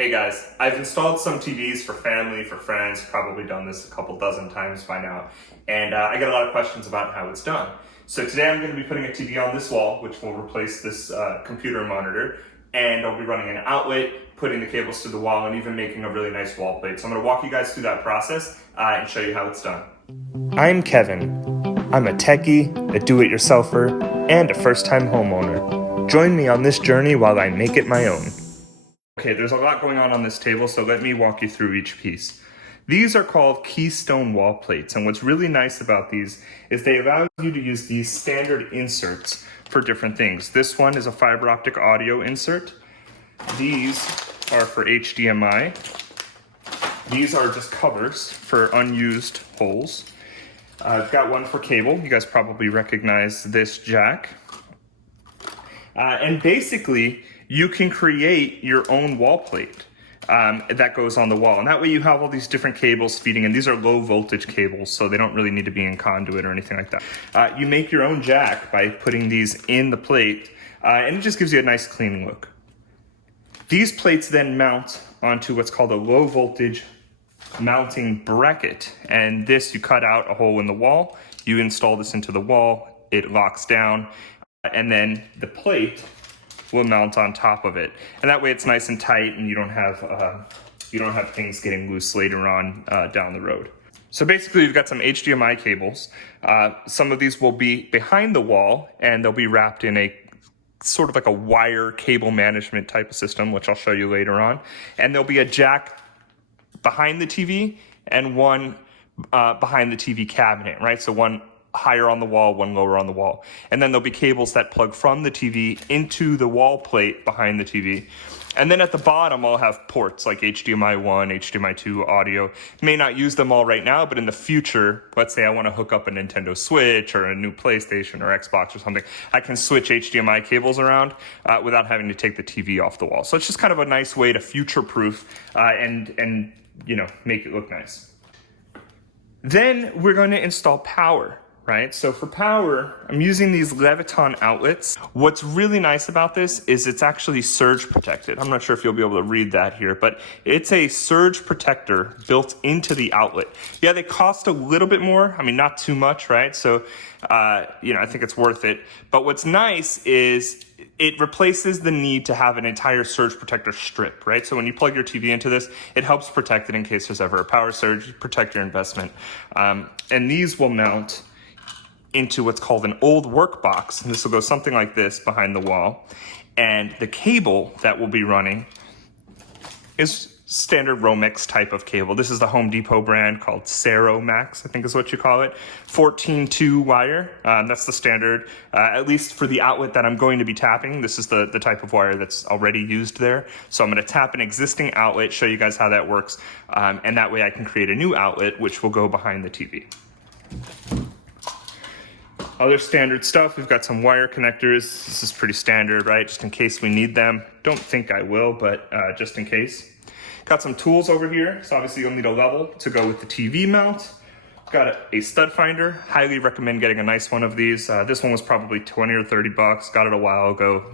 Hey guys, I've installed some TVs for family, for friends, probably done this a couple dozen times by now, and I get a lot of questions about how it's done. So today I'm going to be putting a TV on this wall, which will replace this computer monitor, and I'll be running an outlet, putting the cables to the wall, and even making a really nice wall plate. So I'm going to walk you guys through that process and show you how it's done. I'm Kevin. I'm a techie, a do-it-yourselfer, and a first-time homeowner. Join me on this journey while I make it my own. Okay, there's a lot going on this table, so let me walk you through each piece. These are called keystone wall plates, and what's really nice about these is they allow you to use these standard inserts for different things. This one is a fiber optic audio insert. These are for HDMI. These are just covers for unused holes. I've got one for cable. You guys probably recognize this jack. And basically, you can create your own wall plate that goes on the wall. And that way you have all these different cables feeding in. These are low voltage cables, so they don't really need to be in conduit or anything like that. You make your own jack by putting these in the plate, and it just gives you a nice clean look. These plates then mount onto what's called a low voltage mounting bracket. And this, you cut out a hole in the wall, you install this into the wall, it locks down, and then the plate will mount on top of it, and that way it's nice and tight, and you don't have things getting loose later on down the road. So basically, you've got some HDMI cables. Some of these will be behind the wall, and they'll be wrapped in a sort of like a wire cable management type of system, which I'll show you later on. And there'll be a jack behind the TV and one behind the TV cabinet, right? So one higher on the wall, one lower on the wall. And then there'll be cables that plug from the TV into the wall plate behind the TV. And then at the bottom, I'll have ports like HDMI 1, HDMI 2 audio. May not use them all right now, but in the future, let's say I want to hook up a Nintendo Switch or a new PlayStation or Xbox or something, I can switch HDMI cables around without having to take the TV off the wall. So it's just kind of a nice way to future-proof and you know, make it look nice. Then we're going to install power. Right? So for power, I'm using these Leviton outlets. What's really nice about this is it's actually surge protected. I'm not sure if you'll be able to read that here, but it's a surge protector built into the outlet. Yeah, they cost a little bit more. I mean, not too much, right? So, you know, I think it's worth it. But what's nice is it replaces the need to have an entire surge protector strip, right? So when you plug your TV into this, it helps protect it in case there's ever a power surge, protect your investment. And these will mount into what's called an old work box. And this will go something like this behind the wall. And the cable that will be running is standard Romex type of cable. This is the Home Depot brand called Cero Max, I think is what you call it. 14-2 wire. That's the standard, at least for the outlet that I'm going to be tapping. This is the type of wire that's already used there. So I'm going to tap an existing outlet, show you guys how that works. And that way I can create a new outlet, which will go behind the TV. Other standard stuff, we've got some wire connectors. This is pretty standard, right? Just in case we need them. Don't think I will, but just in case. Got some tools over here. So obviously you'll need a level to go with the TV mount. Got a stud finder. Highly recommend getting a nice one of these. This one was probably 20 or 30 bucks. Got it a while ago.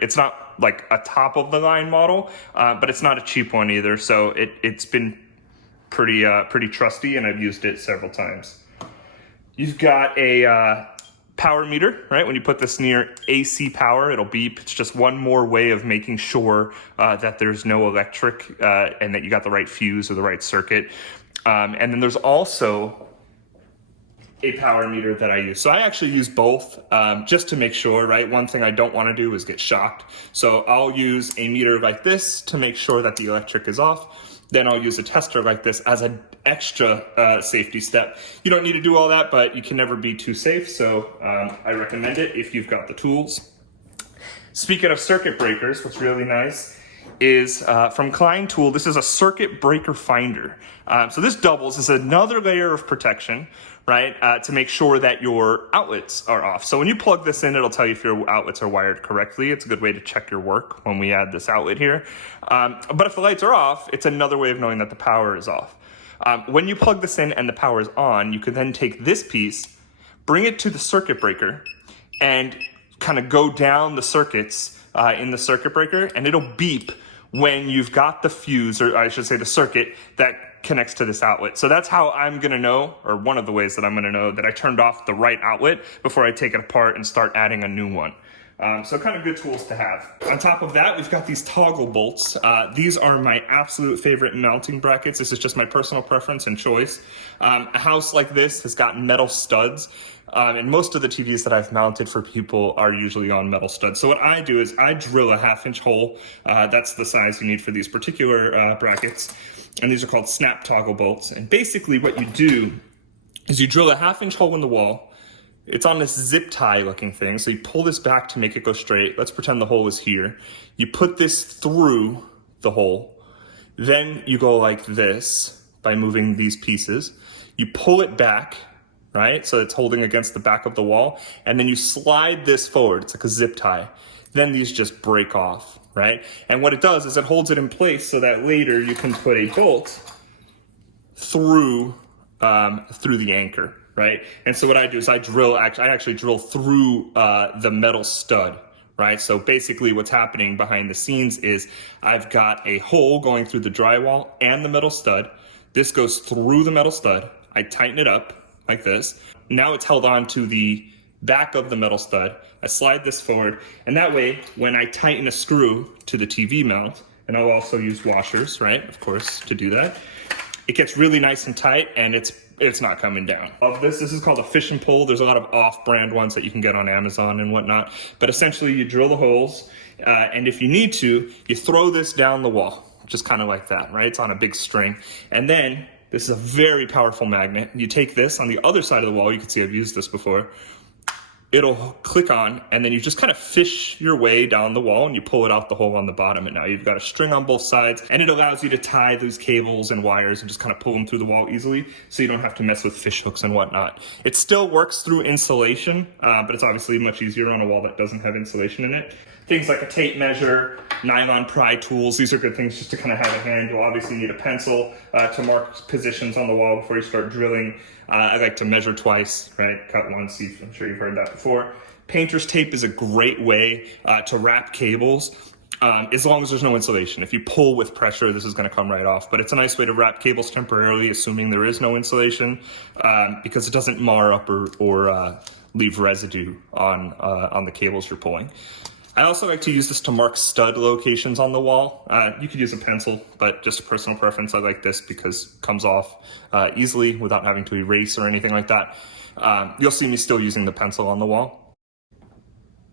It's not like a top of the line model, but it's not a cheap one either. So it's been pretty trusty, and I've used it several times. You've got a power meter, right? When you put this near AC power, it'll beep. It's just one more way of making sure that there's no electric and that you got the right fuse or the right circuit. And then there's also a power meter that I use. So I actually use both just to make sure, right? One thing I don't want to do is get shocked. So I'll use a meter like this to make sure that the electric is off. Then I'll use a tester like this as an extra safety step. You don't need to do all that, but you can never be too safe, so I recommend it if you've got the tools. Speaking of circuit breakers, what's really nice is from Klein Tool, this is a circuit breaker finder. So this doubles as another layer of protection, right, to make sure that your outlets are off. So when you plug this in, it'll tell you if your outlets are wired correctly. It's a good way to check your work when we add this outlet here. But if the lights are off, it's another way of knowing that the power is off. When you plug this in and the power is on, you can then take this piece, bring it to the circuit breaker, and kind of go down the circuits in the circuit breaker, and it'll beep when you've got the fuse, or I should say the circuit, that connects to this outlet. So that's how I'm gonna know, or one of the ways that I'm gonna know that I turned off the right outlet before I take it apart and start adding a new one. So kind of good tools to have. On top of that, we've got these toggle bolts. These are my absolute favorite mounting brackets. This is just my personal preference and choice. A house like this has got metal studs. And most of the TVs that I've mounted for people are usually on metal studs. So what I do is I drill a 1/2-inch hole. That's the size you need for these particular brackets. And these are called snap toggle bolts. And basically what you do is you drill a 1/2-inch hole in the wall. It's on this zip tie looking thing. So you pull this back to make it go straight. Let's pretend the hole is here. You put this through the hole. Then you go like this by moving these pieces. You pull it back, right? So it's holding against the back of the wall. And then you slide this forward. It's like a zip tie. Then these just break off, right? And what it does is it holds it in place so that later you can put a bolt through the anchor, right? And so what I do is I actually drill through the metal stud, right? So basically what's happening behind the scenes is I've got a hole going through the drywall and the metal stud. This goes through the metal stud. I tighten it up like this. Now it's held on to the back of the metal stud. I slide this forward, and that way when I tighten a screw to the TV mount, and I'll also use washers, right, of course, to do that, it gets really nice and tight, and it's not coming down. Of this is called a fish and pull. There's a lot of off-brand ones that you can get on Amazon and whatnot. But essentially you drill the holes, and if you need to, you throw this down the wall, just kind of like that, right? It's on a big string. And then, this is a very powerful magnet. You take this on the other side of the wall, you can see I've used this before, it'll click on, and then you just kind of fish your way down the wall and you pull it out the hole on the bottom, and now you've got a string on both sides, and it allows you to tie those cables and wires and just kind of pull them through the wall easily, so you don't have to mess with fish hooks and whatnot. It still works through insulation, but it's obviously much easier on a wall that doesn't have insulation in it. Things like a tape measure, nylon pry tools, these are good things just to kind of have a hand. You'll obviously need a pencil to mark positions on the wall before you start drilling. I like to measure twice, right? Cut once, see, I'm sure you've heard that before. Painter's tape is a great way to wrap cables, as long as there's no insulation. If you pull with pressure, this is gonna come right off, but it's a nice way to wrap cables temporarily, assuming there is no insulation, because it doesn't mar up or leave residue on the cables you're pulling. I also like to use this to mark stud locations on the wall. You could use a pencil, but just a personal preference, I like this because it comes off easily without having to erase or anything like that. You'll see me still using the pencil on the wall.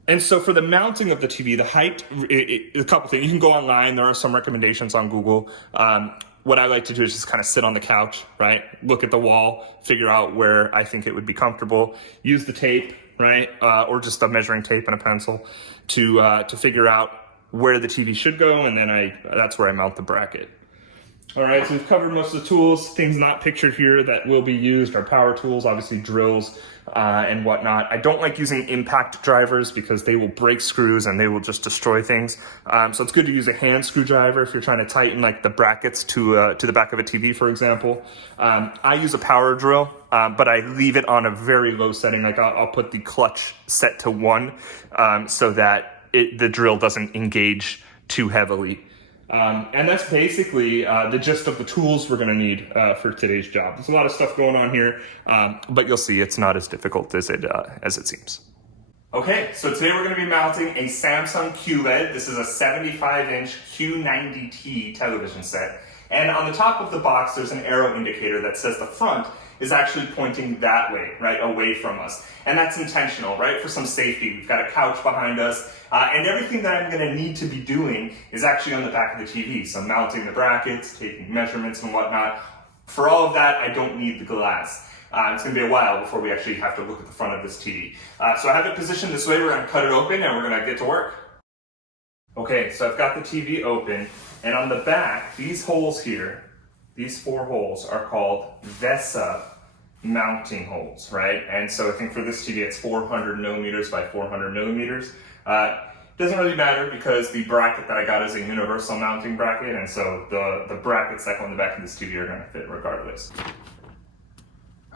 And so for the mounting of the TV, the height, a couple things. You can go online, there are some recommendations on Google. What I like to do is just kind of sit on the couch, right? Look at the wall, figure out where I think it would be comfortable, use the tape, right? Or just a measuring tape and a pencil to figure out where the TV should go, and then that's where I mount the bracket. All right, so we've covered most of the tools. Things not pictured here that will be used are power tools, obviously drills and whatnot. I don't like using impact drivers because they will break screws and they will just destroy things. So it's good to use a hand screwdriver if you're trying to tighten like the brackets to the back of a TV, for example. I use a power drill, but I leave it on a very low setting. Like I'll put the clutch set to 1 so that the drill doesn't engage too heavily. And that's basically the gist of the tools we're going to need for today's job. There's a lot of stuff going on here, but you'll see it's not as difficult as it seems. Okay, so today we're going to be mounting a Samsung QLED. This is a 75-inch Q90T television set. And on the top of the box, there's an arrow indicator that says the front is actually pointing that way, right, away from us. And that's intentional, right, for some safety. We've got a couch behind us, and everything that I'm gonna need to be doing is actually on the back of the TV. So mounting the brackets, taking measurements and whatnot. For all of that, I don't need the glass. It's gonna be a while before we actually have to look at the front of this TV. So I have it positioned this way. We're gonna cut it open and we're gonna get to work. Okay, so I've got the TV open, and on the back, these holes here, these 4 holes are called VESA mounting holes, right? And so I think for this TV, it's 400 millimeters by 400 millimeters. Doesn't really matter because the bracket that I got is a universal mounting bracket, and so the brackets that go on the back of this TV are gonna fit regardless.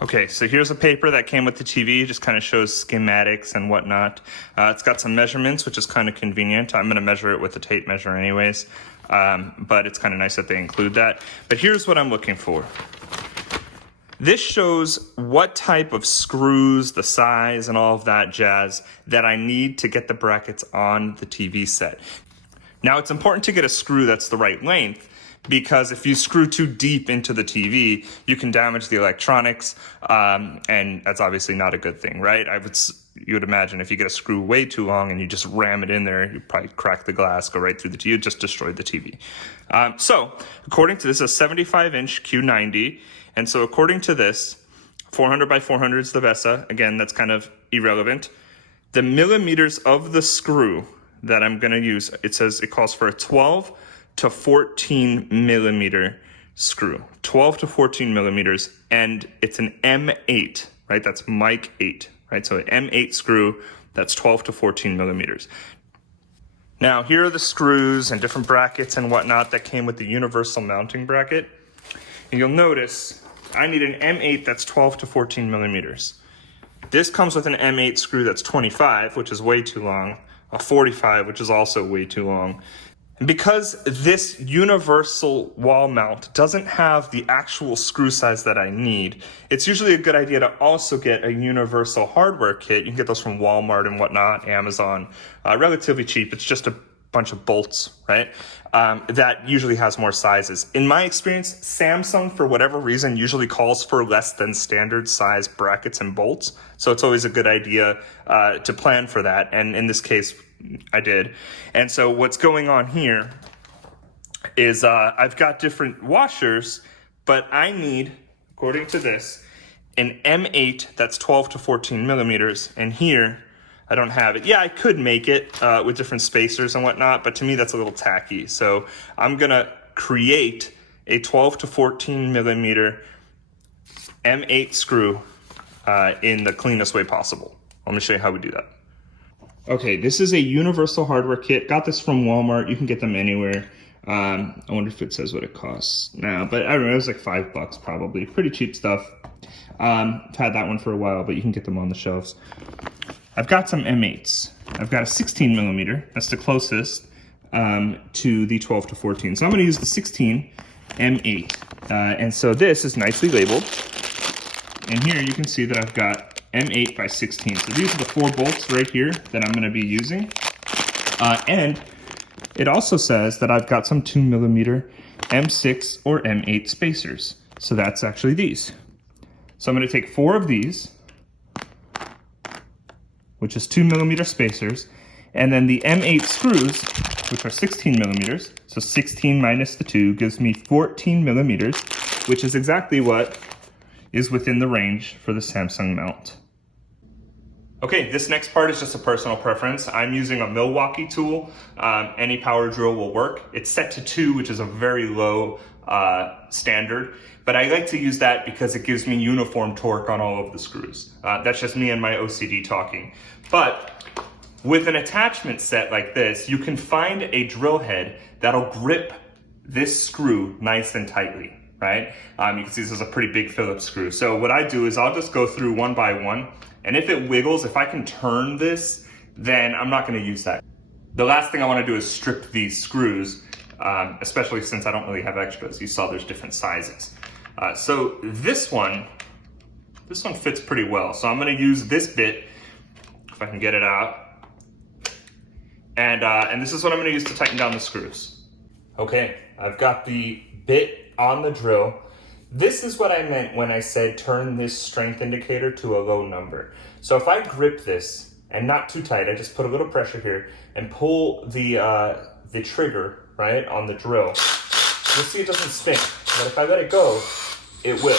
Okay, so here's a paper that came with the TV, just kind of shows schematics and whatnot. It's got some measurements, which is kind of convenient. I'm gonna measure it with a tape measure anyways. but it's kind of nice that they include that. But here's what I'm looking for. This shows what type of screws, the size, and all of that jazz that I need to get the brackets on the TV set. Now, it's important to get a screw that's the right length, because if you screw too deep into the TV, you can damage the electronics, and that's obviously not a good thing, right? You would imagine if you get a screw way too long and you just ram it in there, you probably crack the glass, go right through the TV, just destroy the TV. So, according to this, a 75-inch Q90, and so according to this, 400 by 400 is the VESA. Again, that's kind of irrelevant. The millimeters of the screw that I'm going to use, it says it calls for a 12 to 14 millimeter screw. 12 to 14 millimeters, and it's an M8, right? That's mic 8, right? So an M8 screw, that's 12 to 14 millimeters. Now, here are the screws and different brackets and whatnot that came with the universal mounting bracket. And you'll notice I need an M8 that's 12 to 14 millimeters. This comes with an M8 screw that's 25, which is way too long, a 45, which is also way too long. And because this universal wall mount doesn't have the actual screw size that I need, it's usually a good idea to also get a universal hardware kit. You can get those from Walmart and whatnot, Amazon, relatively cheap. It's just a bunch of bolts, right? That usually has more sizes. In my experience, Samsung, for whatever reason, usually calls for less than standard size brackets and bolts. So it's always a good idea to plan for that. And in this case, I did. And so what's going on here is I've got different washers, but I need, according to this, an M8 that's 12 to 14 millimeters. And here, I don't have it. Yeah, I could make it with different spacers and whatnot, but to me that's a little tacky. So I'm gonna create a 12 to 14 millimeter M8 screw in the cleanest way possible. Let me show you how we do that. Okay, this is a universal hardware kit. Got this from Walmart. You can get them anywhere. I wonder if it says what it costs now, but I don't know, it was like $5 probably. Pretty cheap stuff. I've had that one for a while, but you can get them on the shelves. I've got some M8s. I've got a 16 millimeter. That's the closest to the 12 to 14. So I'm going to use the 16 M8. And so this is nicely labeled. And here you can see that I've got M8 by 16. So these are the 4 bolts right here that I'm going to be using. And it also says that I've got some 2 millimeter M6 or M8 spacers. So that's actually these. So I'm going to take 4 of these, which is 2 millimeter spacers, and then the M8 screws, which are 16 millimeters, so 16 minus the 2 gives me 14 millimeters, which is exactly what is within the range for the Samsung mount. Okay, this next part is just a personal preference. I'm using a Milwaukee tool. Any power drill will work. It's set to 2, which is a very low standard, but I like to use that because it gives me uniform torque on all of the screws. That's just me and my OCD talking. But with an attachment set like this, you can find a drill head that'll grip this screw nice and tightly, right? You can see this is a pretty big Phillips screw. So what I do is I'll just go through one by one, and if it wiggles, if I can turn this, then I'm not gonna use that. The last thing I wanna do is strip these screws, especially since I don't really have extras. You saw there's different sizes. So this one fits pretty well. So I'm gonna use this bit, if I can get it out. And this is what I'm gonna use to tighten down the screws. Okay, I've got the bit on the drill. This is what I meant when I said turn this strength indicator to a low number. So if I grip this, and not too tight, I just put a little pressure here and pull the trigger, right, on the drill, you'll see it doesn't spin. But if I let it go, it will.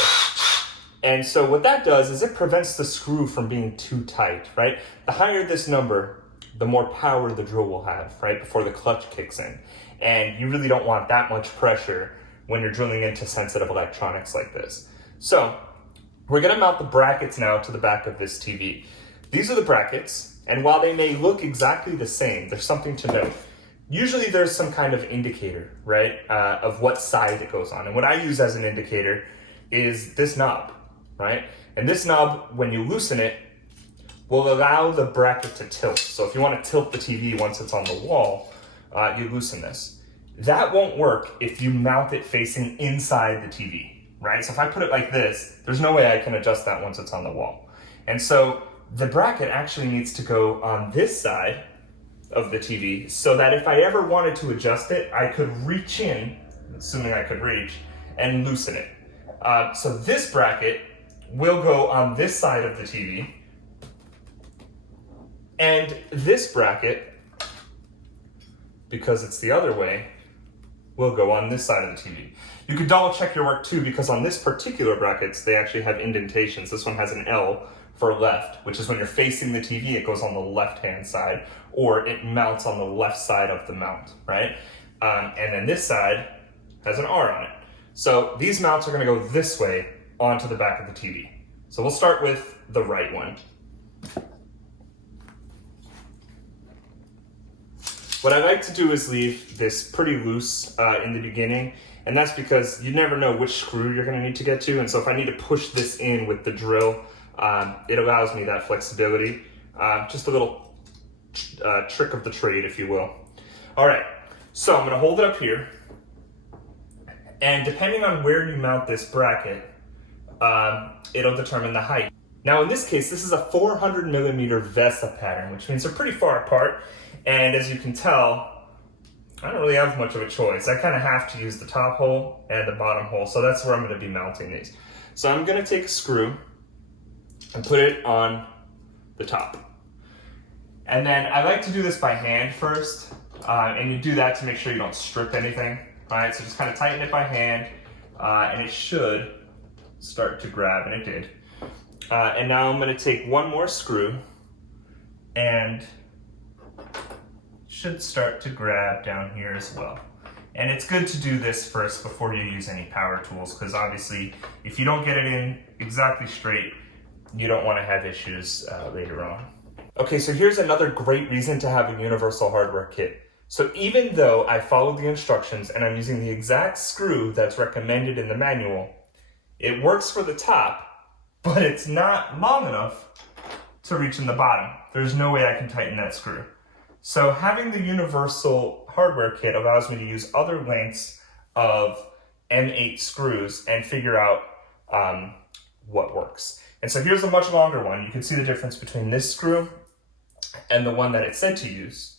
And so what that does is it prevents the screw from being too tight, right? The higher this number, the more power the drill will have, right, before the clutch kicks in. And you really don't want that much pressure when you're drilling into sensitive electronics like this. So we're gonna mount the brackets now to the back of this TV. These are the brackets, and while they may look exactly the same, there's something to note. Usually there's some kind of indicator, right, of what side it goes on. And what I use as an indicator is this knob, right? And this knob, when you loosen it, will allow the bracket to tilt. So if you want to tilt the TV once it's on the wall, you loosen this. That won't work if you mount it facing inside the TV, right? So if I put it like this, there's no way I can adjust that once it's on the wall. And so the bracket actually needs to go on this side of the TV so that if I ever wanted to adjust it, I could reach in, assuming I could reach, and loosen it. So this bracket will go on this side of the TV, and this bracket, because it's the other way, will go on this side of the TV. You can double check your work too, because on this particular brackets, they actually have indentations. This one has an L for left, which is when you're facing the TV, it goes on the left-hand side, or it mounts on the left side of the mount, right? And then this side has an R on it. So these mounts are gonna go this way onto the back of the TV. So we'll start with the right one. What I like to do is leave this pretty loose in the beginning, and that's because you never know which screw you're gonna need to get to, and so if I need to push this in with the drill, it allows me that flexibility. Just a little trick of the trade, if you will. All right, so I'm gonna hold it up here, and depending on where you mount this bracket, it'll determine the height. Now in this case, this is a 400mm VESA pattern, which means they're pretty far apart, and as you can tell, I don't really have much of a choice. I kind of have to use the top hole and the bottom hole, so that's where I'm gonna be mounting these. So I'm gonna take a screw and put it on the top. And then I like to do this by hand first, and you do that to make sure you don't strip anything, right? So just kind of tighten it by hand, and it should start to grab, and it did. And now I'm gonna take one more screw, and should start to grab down here as well. And it's good to do this first before you use any power tools, because obviously if you don't get it in exactly straight, you don't want to have issues later on. Okay, so here's another great reason to have a universal hardware kit. So even though I followed the instructions and I'm using the exact screw that's recommended in the manual, it works for the top, but it's not long enough to reach in the bottom. There's no way I can tighten that screw. So having the universal hardware kit allows me to use other lengths of M8 screws and figure out what works. And so here's a much longer one. You can see the difference between this screw and the one that it said to use,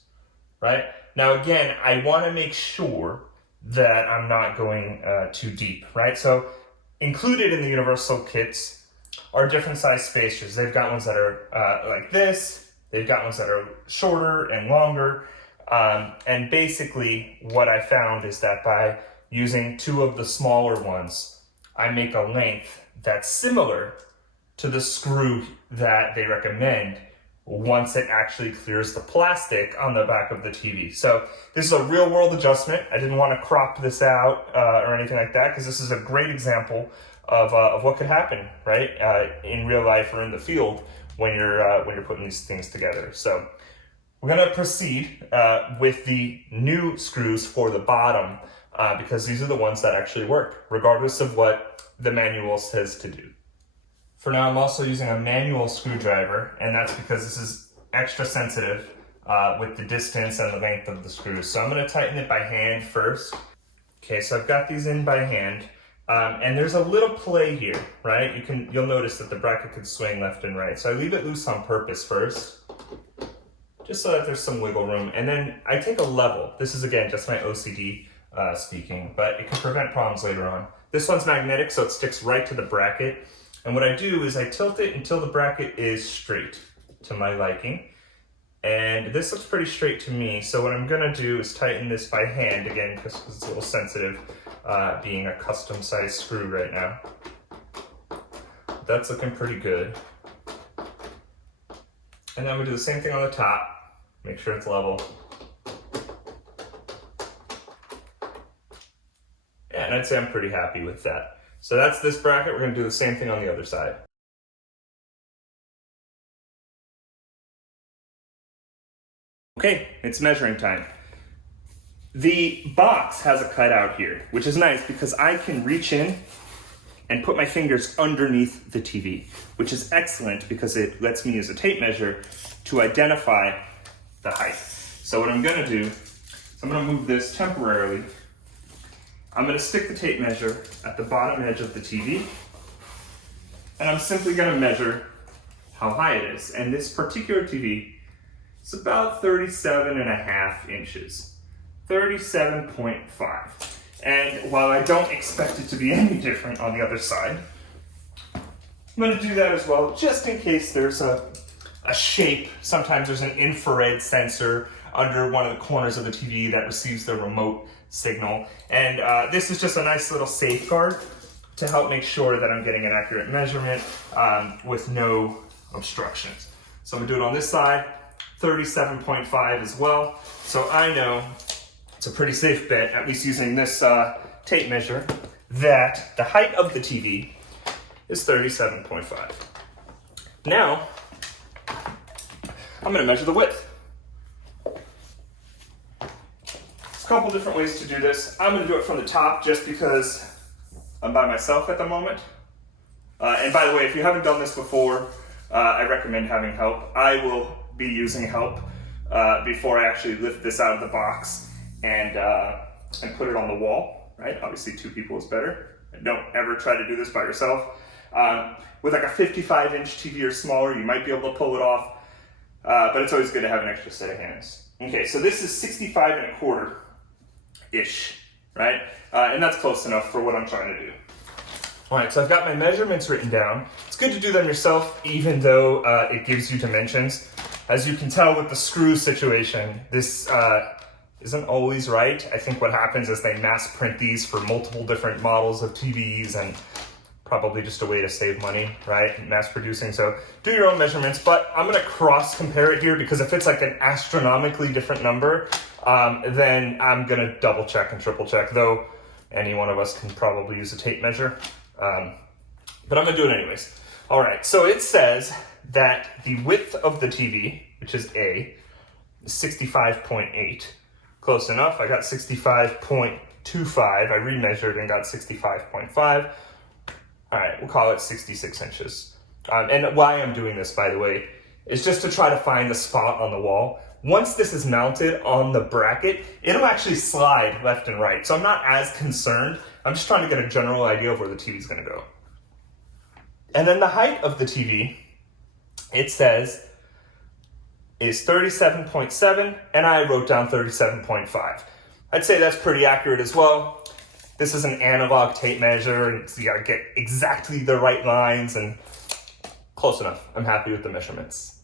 right? Now again, I want to make sure that I'm not going too deep, right? So included in the universal kits are different size spacers. They've got ones that are like this. They've got ones that are shorter and longer. And basically what I found is that by using two of the smaller ones, I make a length that's similar to the screw that they recommend once it actually clears the plastic on the back of the TV. So this is a real world adjustment. I didn't want to crop this out or anything like that, because this is a great example of what could happen, right? In real life or in the field when you're putting these things together. So we're gonna proceed with the new screws for the bottom because these are the ones that actually work, regardless of what the manual says to do. For now, I'm also using a manual screwdriver, and that's because this is extra sensitive with the distance and the length of the screws. So I'm gonna tighten it by hand first. Okay, so I've got these in by hand. And there's a little play here, right? You'll notice that the bracket could swing left and right. So I leave it loose on purpose first, just so that there's some wiggle room. And then I take a level. This is, again, just my OCD speaking, but it can prevent problems later on. This one's magnetic, so it sticks right to the bracket. And what I do is I tilt it until the bracket is straight to my liking. And this looks pretty straight to me. So what I'm gonna do is tighten this by hand, again, because it's a little sensitive, being a custom size screw right now. That's looking pretty good. And then I'm gonna do the same thing on the top. Make sure it's level. Yeah, and I'd say I'm pretty happy with that. So that's this bracket. We're gonna do the same thing on the other side. Okay, it's measuring time. The box has a cutout here, which is nice because I can reach in and put my fingers underneath the TV, which is excellent because it lets me use a tape measure to identify the height. So what I'm gonna do So I'm going to move this temporarily. I'm going to stick the tape measure at the bottom edge of the TV, and I'm simply going to measure how high it is. And this particular TV is about 37.5 inches, 37.5. And while I don't expect it to be any different on the other side, I'm going to do that as well, just in case there's a shape. Sometimes there's an infrared sensor under one of the corners of the TV that receives the remote signal. And this is just a nice little safeguard to help make sure that I'm getting an accurate measurement with no obstructions. So I'm gonna do it on this side, 37.5 as well. So I know it's a pretty safe bet, at least using this tape measure, that the height of the TV is 37.5. Now, I'm gonna measure the width. There's a couple different ways to do this. I'm gonna do it from the top just because I'm by myself at the moment. And by the way, if you haven't done this before, I recommend having help. I will be using help before I actually lift this out of the box and put it on the wall, right? Obviously 2 people is better. Don't ever try to do this by yourself. With like a 55-inch TV or smaller, you might be able to pull it off, but it's always good to have an extra set of hands. Okay, so this is 65.25-ish, right? And that's close enough for what I'm trying to do. All right, so I've got my measurements written down. It's good to do them yourself, even though it gives you dimensions. As you can tell with the screw situation, this isn't always right. I think what happens is they mass print these for multiple different models of TVs, and probably just a way to save money, right? Mass producing, so do your own measurements, but I'm gonna cross compare it here because if it's like an astronomically different number, then I'm gonna double check and triple check, though any one of us can probably use a tape measure, but I'm gonna do it anyways. All right, so it says that the width of the TV, which is A, is 65.8. Close enough, I got 65.25, I remeasured and got 65.5. All right, we'll call it 66 inches. And why I'm doing this, by the way, is just to try to find the spot on the wall. Once this is mounted on the bracket, it'll actually slide left and right. So I'm not as concerned. I'm just trying to get a general idea of where the TV is gonna go. And then the height of the TV, it says, is 37.7, and I wrote down 37.5. I'd say that's pretty accurate as well. This is an analog tape measure, and so you gotta get exactly the right lines, and close enough. I'm happy with the measurements.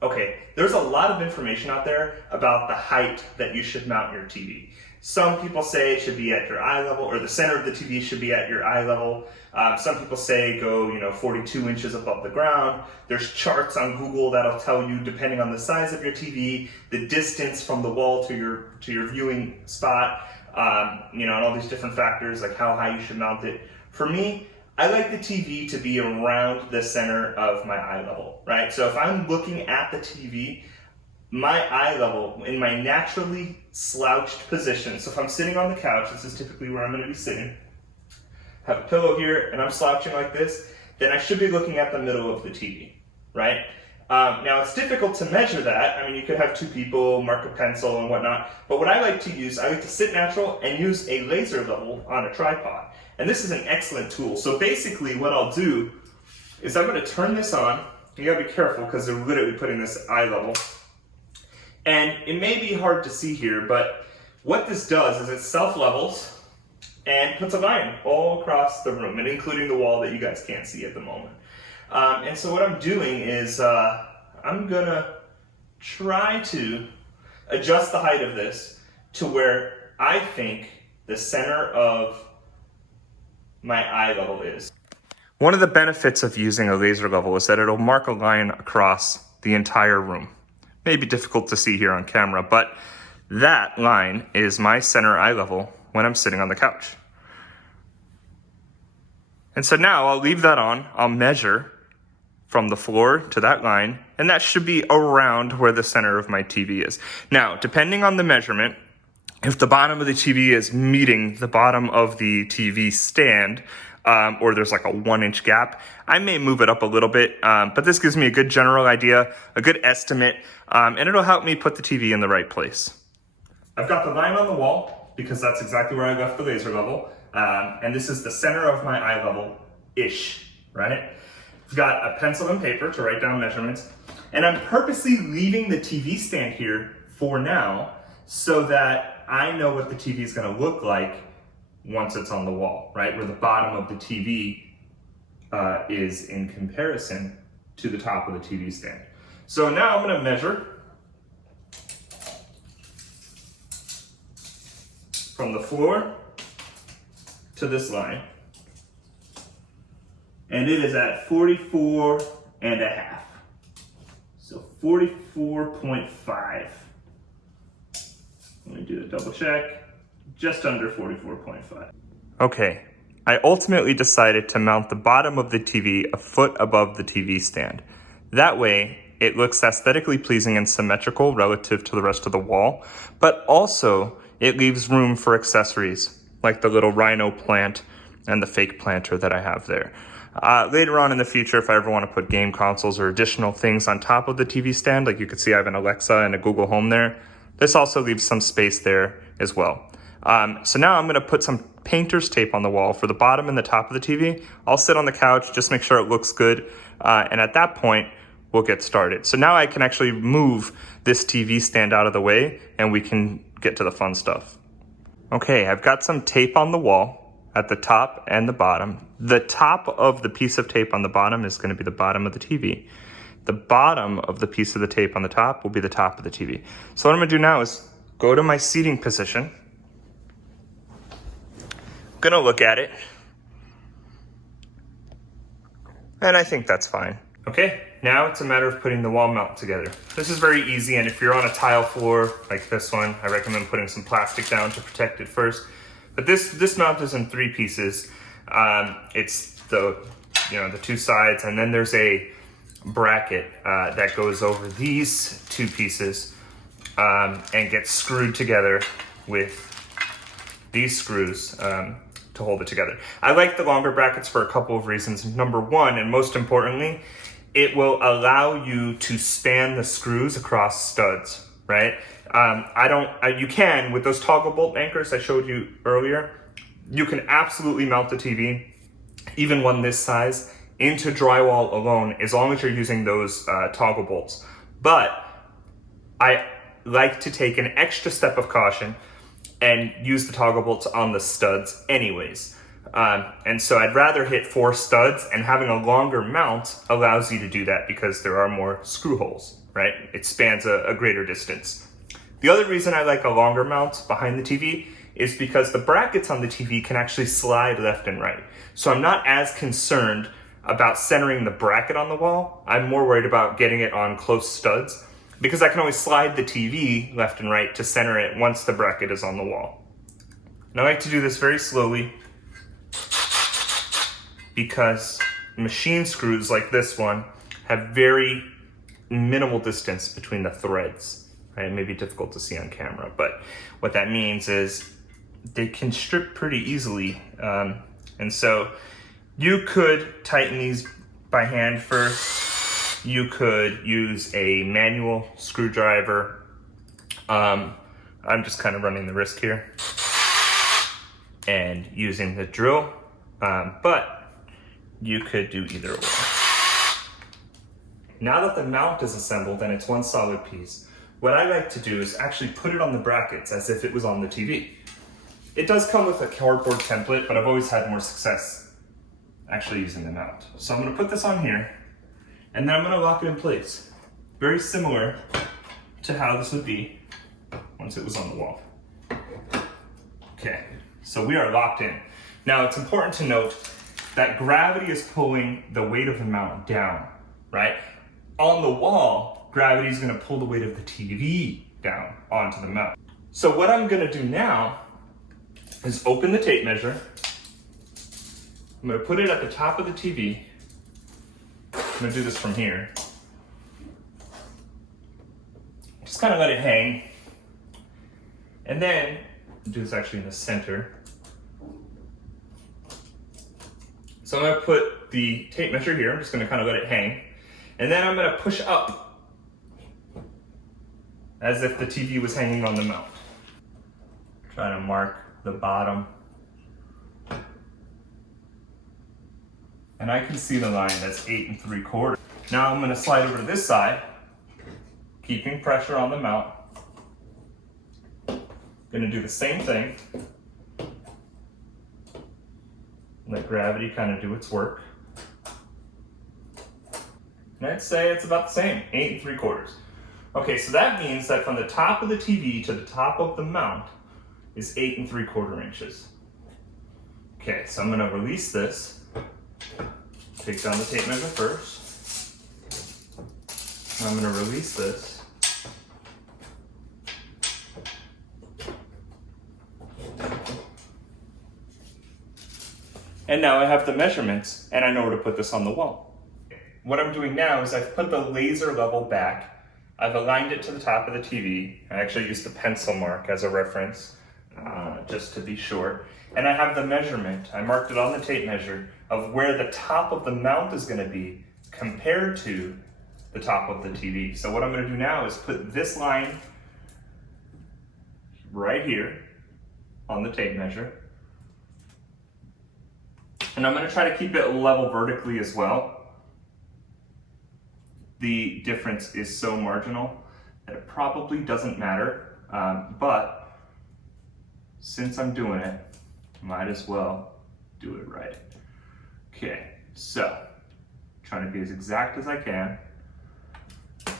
Okay, there's a lot of information out there about the height that you should mount your TV. Some people say it should be at your eye level, or the center of the TV should be at your eye level. Some people say go, 42 inches above the ground. There's charts on Google that'll tell you, depending on the size of your TV, the distance from the wall to your viewing spot. And all these different factors, like how high you should mount it. For me, I like the TV to be around the center of my eye level, right? So if I'm looking at the TV, my eye level, in my naturally slouched position, so if I'm sitting on the couch, this is typically where I'm gonna be sitting, have a pillow here, and I'm slouching like this, then I should be looking at the middle of the TV, right? Now, it's difficult to measure that. I mean, you could have 2 people, mark a pencil and whatnot, but what I like to sit natural and use a laser level on a tripod. And this is an excellent tool. So basically what I'll do is I'm gonna turn this on. You gotta be careful because they're literally putting this eye level. And it may be hard to see here, but what this does is it self-levels and puts a line all across the room, and including the wall that you guys can't see at the moment. And so what I'm doing is I'm gonna try to adjust the height of this to where I think the center of my eye level is. One of the benefits of using a laser level is that it'll mark a line across the entire room. May be difficult to see here on camera, but that line is my center eye level when I'm sitting on the couch. And so now I'll leave that on, I'll measure from the floor to that line, and that should be around where the center of my TV is. Now, depending on the measurement, if the bottom of the TV is meeting the bottom of the TV stand, or there's like a 1-inch gap, I may move it up a little bit, but this gives me a good general idea, a good estimate, and it'll help me put the TV in the right place. I've got the line on the wall because that's exactly where I left the laser level. And this is the center of my eye level-ish, right? I've got a pencil and paper to write down measurements. And I'm purposely leaving the TV stand here for now so that I know what the TV is gonna look like once it's on the wall, right? Where the bottom of the TV is in comparison to the top of the TV stand. So now I'm gonna measure from the floor to this line. And it is at 44 and a half. So 44.5. Let me do the double check. Just under 44.5. Okay, I ultimately decided to mount the bottom of the TV a foot above the TV stand. That way, it looks aesthetically pleasing and symmetrical relative to the rest of the wall, but also it leaves room for accessories, like the little rhino plant and the fake planter that I have there. Later on in the future, if I ever want to put game consoles or additional things on top of the TV stand, like you can see I have an Alexa and a Google Home there, this also leaves some space there as well. So now I'm going to put some painter's tape on the wall for the bottom and the top of the TV. I'll sit on the couch, just make sure it looks good, and at that point, we'll get started. So now I can actually move this TV stand out of the way, and we can get to the fun stuff. Okay, I've got some tape on the wall at the top and the bottom. The top of the piece of tape on the bottom is going to be the bottom of the TV. The bottom of the piece of the tape on the top will be the top of the TV. So what I'm going to do now is go to my seating position. I'm going to look at it. And I think that's fine. Okay, now it's a matter of putting the wall mount together. This is very easy, and if you're on a tile floor like this one, I recommend putting some plastic down to protect it first. But this mount is in 3 pieces. It's the two sides, and then there's a bracket that goes over these 2 pieces and gets screwed together with these screws to hold it together. I like the longer brackets for a couple of reasons. Number 1, and most importantly, it will allow you to span the screws across studs, right? You can, with those toggle bolt anchors I showed you earlier, you can absolutely mount the TV, even one this size, into drywall alone, as long as you're using those toggle bolts. But I like to take an extra step of caution and use the toggle bolts on the studs anyways. And so I'd rather hit 4 studs, and having a longer mount allows you to do that because there are more screw holes, right? It spans a greater distance. The other reason I like a longer mount behind the TV is because the brackets on the TV can actually slide left and right. So I'm not as concerned about centering the bracket on the wall. I'm more worried about getting it on close studs because I can always slide the TV left and right to center it once the bracket is on the wall. And I like to do this very slowly because machine screws like this one have very minimal distance between the threads. Right? It may be difficult to see on camera, but what that means is they can strip pretty easily. And so you could tighten these by hand first. You could use a manual screwdriver. I'm just kind of running the risk here and using the drill, but you could do either or. Now that the mount is assembled and it's one solid piece, what I like to do is actually put it on the brackets as if it was on the TV. It does come with a cardboard template, but I've always had more success actually using the mount. So I'm going to put this on here, and then I'm going to lock it in place. Very similar to how this would be once it was on the wall. Okay, so we are locked in. Now it's important to note that gravity is pulling the weight of the mount down, right? On the wall, gravity is going to pull the weight of the TV down onto the mount. So what I'm going to do now is open the tape measure. I'm going to put it at the top of the TV. I'm going to do this from here. Just kind of let it hang. And then, do this actually in the center. So I'm going to put the tape measure here. I'm just going to kind of let it hang. And then I'm going to push up as if the TV was hanging on the mount. Trying to mark the bottom. And I can see the line that's 8 3/4. Now I'm gonna slide over to this side, keeping pressure on the mount. Gonna do the same thing. Let gravity kind of do its work. And I'd say it's about the same, 8 3/4. Okay, so that means that from the top of the TV to the top of the mount is 8 3/4 inches. Okay, so I'm gonna release this. Take down the tape measure first. I'm gonna release this. And now I have the measurements and I know where to put this on the wall. What I'm doing now is I've put the laser level back. I've aligned it to the top of the TV. I actually used a pencil mark as a reference, just to be sure. And I have the measurement. I marked it on the tape measure of where the top of the mount is gonna be compared to the top of the TV. So what I'm gonna do now is put this line right here on the tape measure. And I'm gonna try to keep it level vertically as well. The difference is so marginal that it probably doesn't matter, but since I'm doing it, might as well do it right. Okay, so trying to be as exact as I can.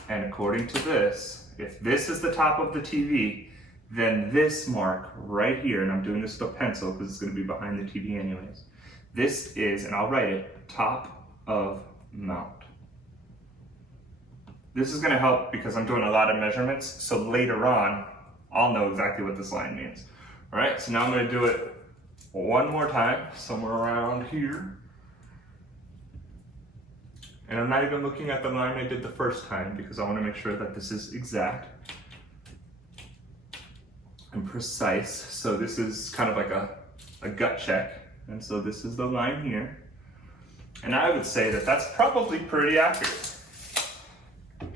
And according to this, if this is the top of the TV, then this mark right here, and I'm doing this with a pencil because it's gonna be behind the TV anyways. This is, and I'll write it, top of mount. This is gonna help because I'm doing a lot of measurements, so later on, I'll know exactly what this line means. All right, so now I'm gonna do it one more time, somewhere around here. And I'm not even looking at the line I did the first time because I wanna make sure that this is exact and precise. So this is kind of like a gut check. And so this is the line here. And I would say that that's probably pretty accurate.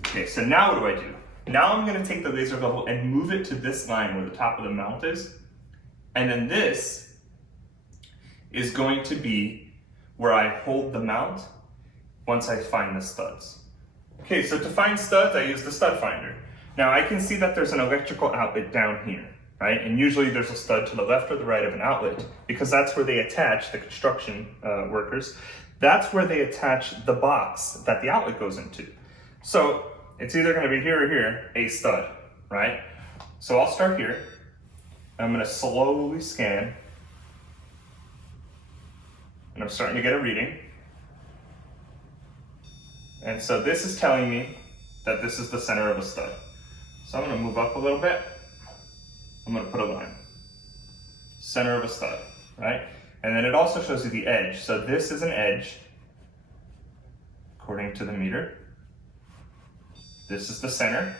Okay, so now what do? Now I'm gonna take the laser level and move it to this line where the top of the mount is. And then this is going to be where I hold the mount once I find the studs. Okay, so to find studs, I use the stud finder. Now I can see that there's an electrical outlet down here, right? And usually there's a stud to the left or the right of an outlet because that's where they attach, the construction workers, that's where they attach the box that the outlet goes into. So it's either gonna be here or here, a stud, right? So I'll start here. I'm gonna slowly scan. And I'm starting to get a reading. And so this is telling me that this is the center of a stud. So I'm gonna move up a little bit. I'm gonna put a line. Center of a stud, right? And then it also shows you the edge. So this is an edge, according to the meter. This is the center.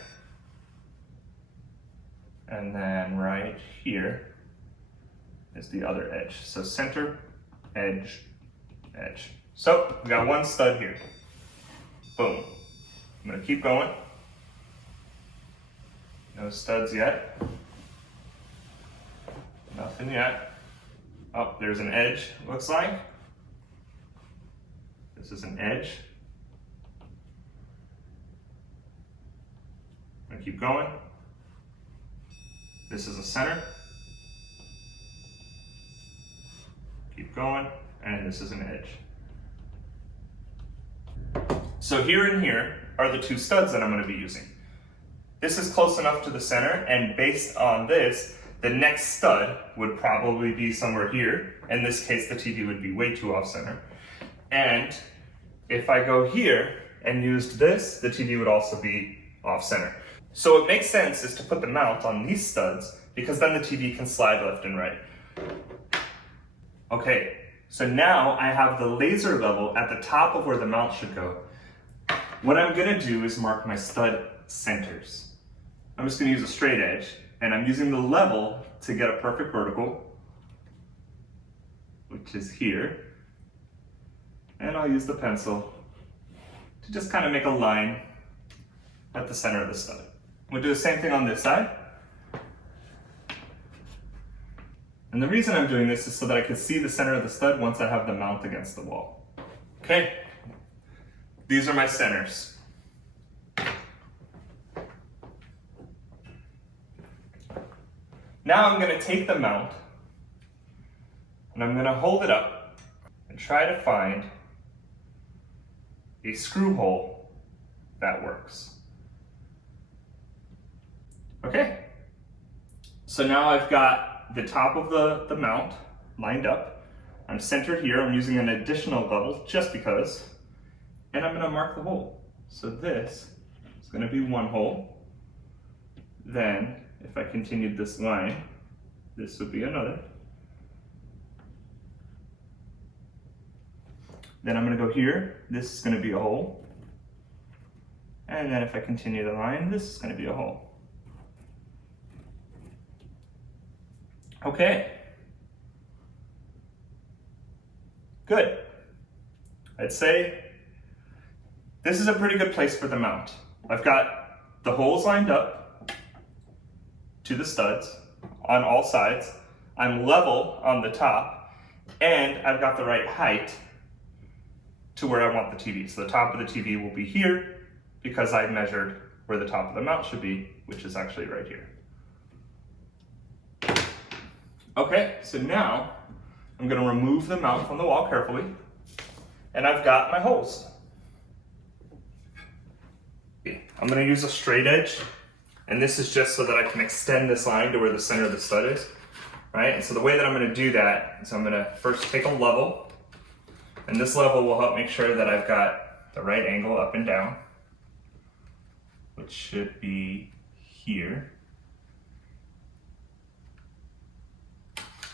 And then right here is the other edge. So center, edge, edge. So we got one stud here. Boom. I'm gonna keep going. No studs yet. Nothing yet. Oh, there's an edge, looks like. This is an edge. I'm gonna keep going. This is a center. Keep going, and this is an edge. So here and here are the two studs that I'm gonna be using. This is close enough to the center, and based on this, the next stud would probably be somewhere here. In this case, the TV would be way too off center. And if I go here and used this, the TV would also be off center. So what makes sense is to put the mount on these studs because then the TV can slide left and right. Okay, so now I have the laser level at the top of where the mount should go. What I'm gonna do is mark my stud centers. I'm just gonna use a straight edge, and I'm using the level to get a perfect vertical, which is here. And I'll use the pencil to just kind of make a line at the center of the stud. We'll do the same thing on this side. And the reason I'm doing this is so that I can see the center of the stud once I have the mount against the wall. Okay, these are my centers. Now I'm going to take the mount and I'm going to hold it up and try to find a screw hole that works. Okay, so now I've got the top of the mount lined up. I'm centered here. I'm using an additional level just because, and I'm going to mark the hole. So this is going to be one hole. Then if I continued this line, this would be another. Then I'm going to go here. This is going to be a hole. And then if I continue the line, this is going to be a hole. Okay. Good. I'd say this is a pretty good place for the mount. I've got the holes lined up to the studs on all sides. I'm level on the top, and I've got the right height to where I want the TV. So the top of the TV will be here because I measured where the top of the mount should be, which is actually right here. Okay, so now I'm going to remove the mount from the wall carefully, and I've got my holes. I'm going to use a straight edge, and this is just so that I can extend this line to where the center of the stud is, right? And so the way that I'm going to do that is I'm going to first take a level, and this level will help make sure that I've got the right angle up and down, which should be here.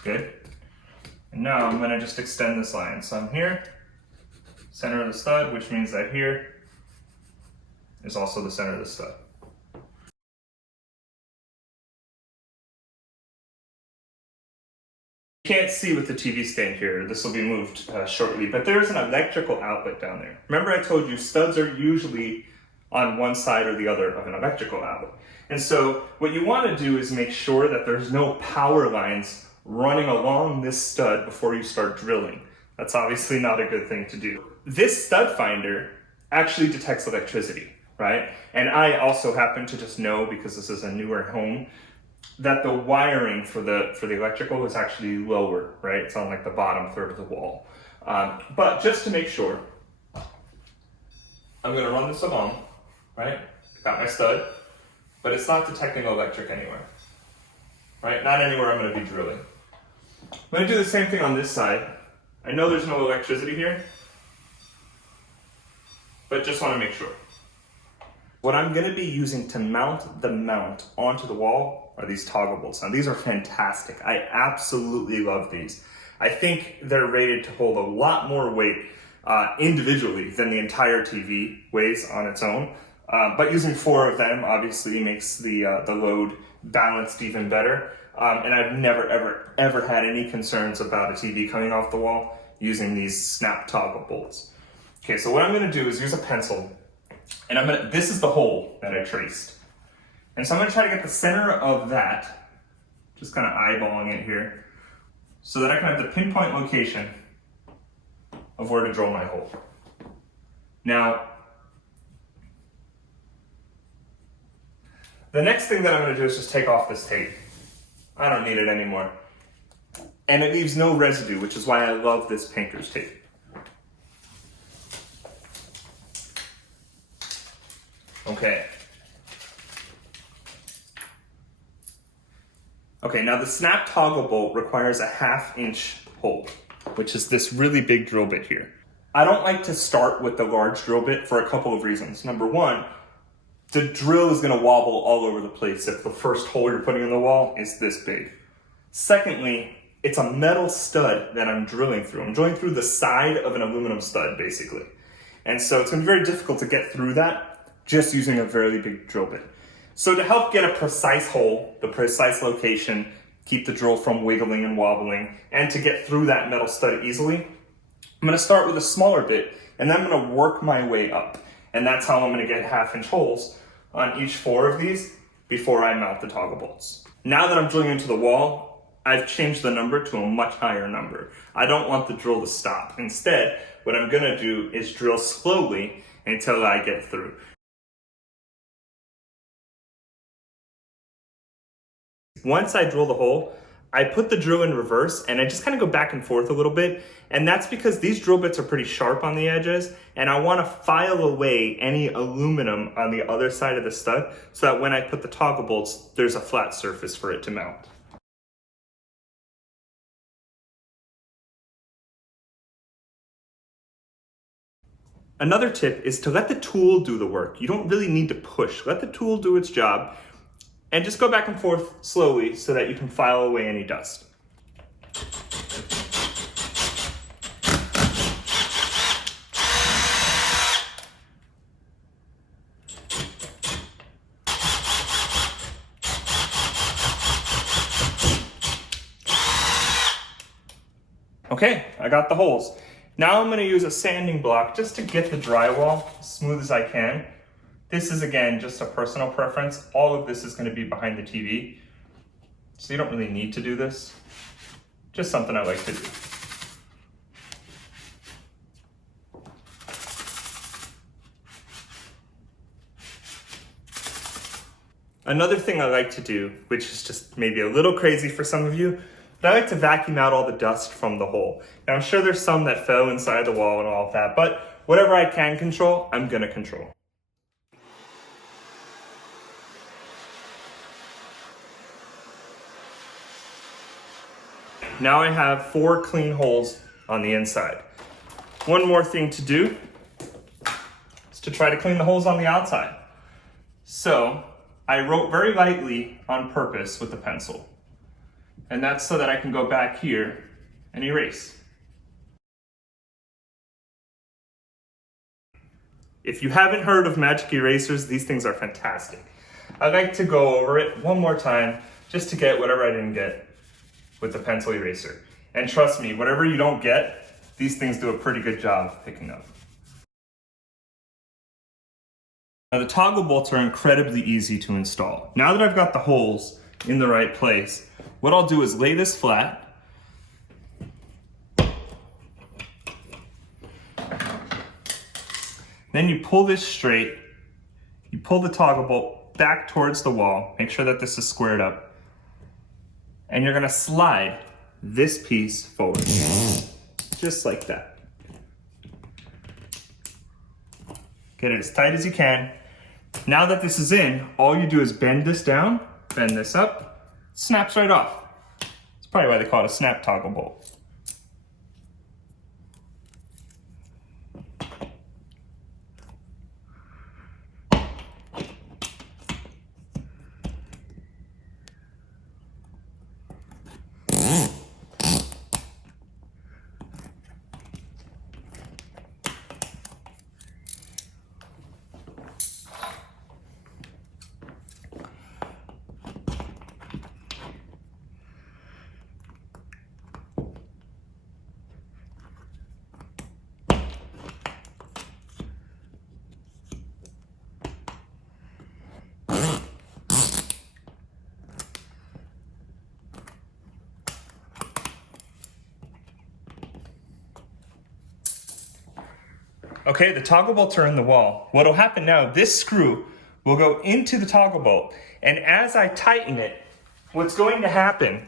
Good. And now I'm going to just extend this line. So I'm here, center of the stud, which means that here is also the center of the stud. You can't see with the TV stand here. This will be moved shortly, but there's an electrical outlet down there. Remember I told you studs are usually on one side or the other of an electrical outlet. And so what you want to do is make sure that there's no power lines running along this stud before you start drilling. That's obviously not a good thing to do. This stud finder actually detects electricity, right? And I also happen to just know, because this is a newer home, that the wiring for the electrical is actually lower, right? It's on like the bottom third of the wall. But just to make sure, I'm gonna run this along, right? Got my stud, but it's not detecting electric anywhere, right? Not anywhere I'm gonna be drilling. I'm going to do the same thing on this side. I know there's no electricity here, but just want to make sure. What I'm going to be using to mount the mount onto the wall are these toggle bolts. Now these are fantastic. I absolutely love these. I think they're rated to hold a lot more weight individually than the entire TV weighs on its own. But using 4 of them obviously makes the load balanced even better. And I've never, ever had any concerns about a TV coming off the wall using these snap toggle bolts. Okay, so what I'm gonna do is use a pencil, and this is the hole that I traced. And so I'm gonna try to get the center of that, just kind of eyeballing it here, so that I can have the pinpoint location of where to drill my hole. Now, the next thing that I'm gonna do is just take off this tape. I don't need it anymore. And it leaves no residue, which is why I love this painter's tape. Okay. Okay, now the snap toggle bolt requires a 1/2 inch hole, which is this really big drill bit here. I don't like to start with the large drill bit for a couple of reasons. Number one, the drill is going to wobble all over the place if the first hole you're putting in the wall is this big. Secondly, it's a metal stud that I'm drilling through. I'm drilling through the side of an aluminum stud, basically. And so it's going to be very difficult to get through that just using a very big drill bit. So to help get a precise hole, the precise location, keep the drill from wiggling and wobbling, and to get through that metal stud easily, I'm going to start with a smaller bit, and then I'm going to work my way up. And that's how I'm going to get 1/2 inch holes on each 4 of these before I mount the toggle bolts. Now that I'm drilling into the wall, I've changed the number to a much higher number. I don't want the drill to stop. Instead, what I'm gonna do is drill slowly until I get through. Once I drill the hole, I put the drill in reverse and I just kind of go back and forth a little bit. And that's because these drill bits are pretty sharp on the edges and I want to file away any aluminum on the other side of the stud so that when I put the toggle bolts, there's a flat surface for it to mount. Another tip is to let the tool do the work. You don't really need to push. Let the tool do its job and just go back and forth slowly so that you can file away any dust. Okay, I got the holes. Now I'm going to use a sanding block just to get the drywall as smooth as I can. This is, again, just a personal preference. All of this is going to be behind the TV, so you don't really need to do this. Just something I like to do. Another thing I like to do, which is just maybe a little crazy for some of you, but I like to vacuum out all the dust from the hole. Now I'm sure there's some that fell inside the wall and all of that, but whatever I can control, I'm gonna control. Now I have 4 clean holes on the inside. One more thing to do is to try to clean the holes on the outside. So I wrote very lightly on purpose with the pencil. And that's so that I can go back here and erase. If you haven't heard of magic erasers, these things are fantastic. I like to go over it one more time just to get whatever I didn't get with the pencil eraser. And trust me, whatever you don't get, these things do a pretty good job of picking up. Now the toggle bolts are incredibly easy to install. Now that I've got the holes in the right place, what I'll do is lay this flat. Then you pull this straight. You pull the toggle bolt back towards the wall. Make sure that this is squared up. And you're gonna slide this piece forward. Just like that. Get it as tight as you can. Now that this is in, all you do is bend this down, bend this up, snaps right off. That's probably why they call it a snap toggle bolt. Okay, the toggle bolts are in the wall. What'll happen now, this screw will go into the toggle bolt, and as I tighten it, what's going to happen,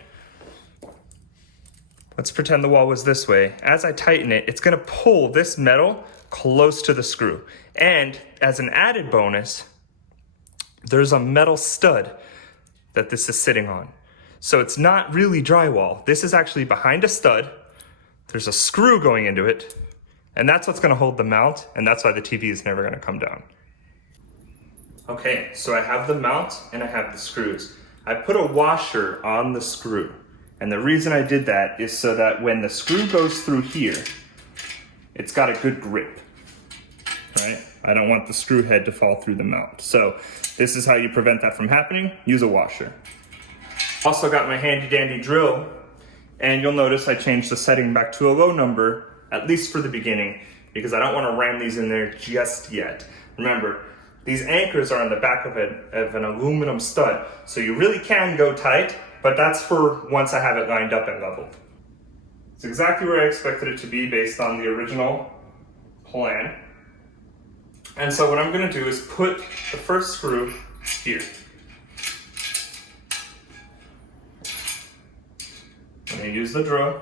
let's pretend the wall was this way. As I tighten it, it's gonna pull this metal close to the screw. And as an added bonus, there's a metal stud that this is sitting on. So it's not really drywall. This is actually behind a stud. There's a screw going into it, and that's what's gonna hold the mount, and that's why the TV is never gonna come down. Okay, so I have the mount and I have the screws. I put a washer on the screw, and the reason I did that is so that when the screw goes through here, it's got a good grip, right? I don't want the screw head to fall through the mount. So this is how you prevent that from happening. Use a washer. Also got my handy dandy drill, and you'll notice I changed the setting back to a low number, at least for the beginning, because I don't want to ram these in there just yet. Remember, these anchors are on the back of an aluminum stud, so you really can go tight but that's for once I have it lined up and leveled. It's exactly where I expected it to be based on the original plan. And so what I'm going to do is put the first screw here. I'm going to use the drill,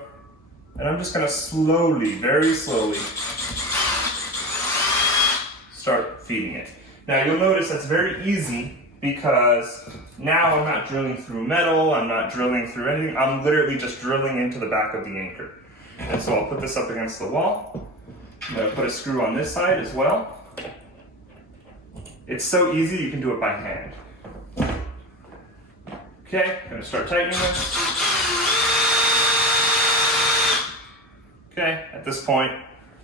and I'm just going to slowly, very slowly, start feeding it. Now you'll notice that's very easy because now I'm not drilling through metal, I'm not drilling through anything, I'm literally just drilling into the back of the anchor. And so I'll put this up against the wall. I'm going to put a screw on this side as well. It's so easy you can do it by hand. Okay, I'm going to start tightening this. Okay, at this point,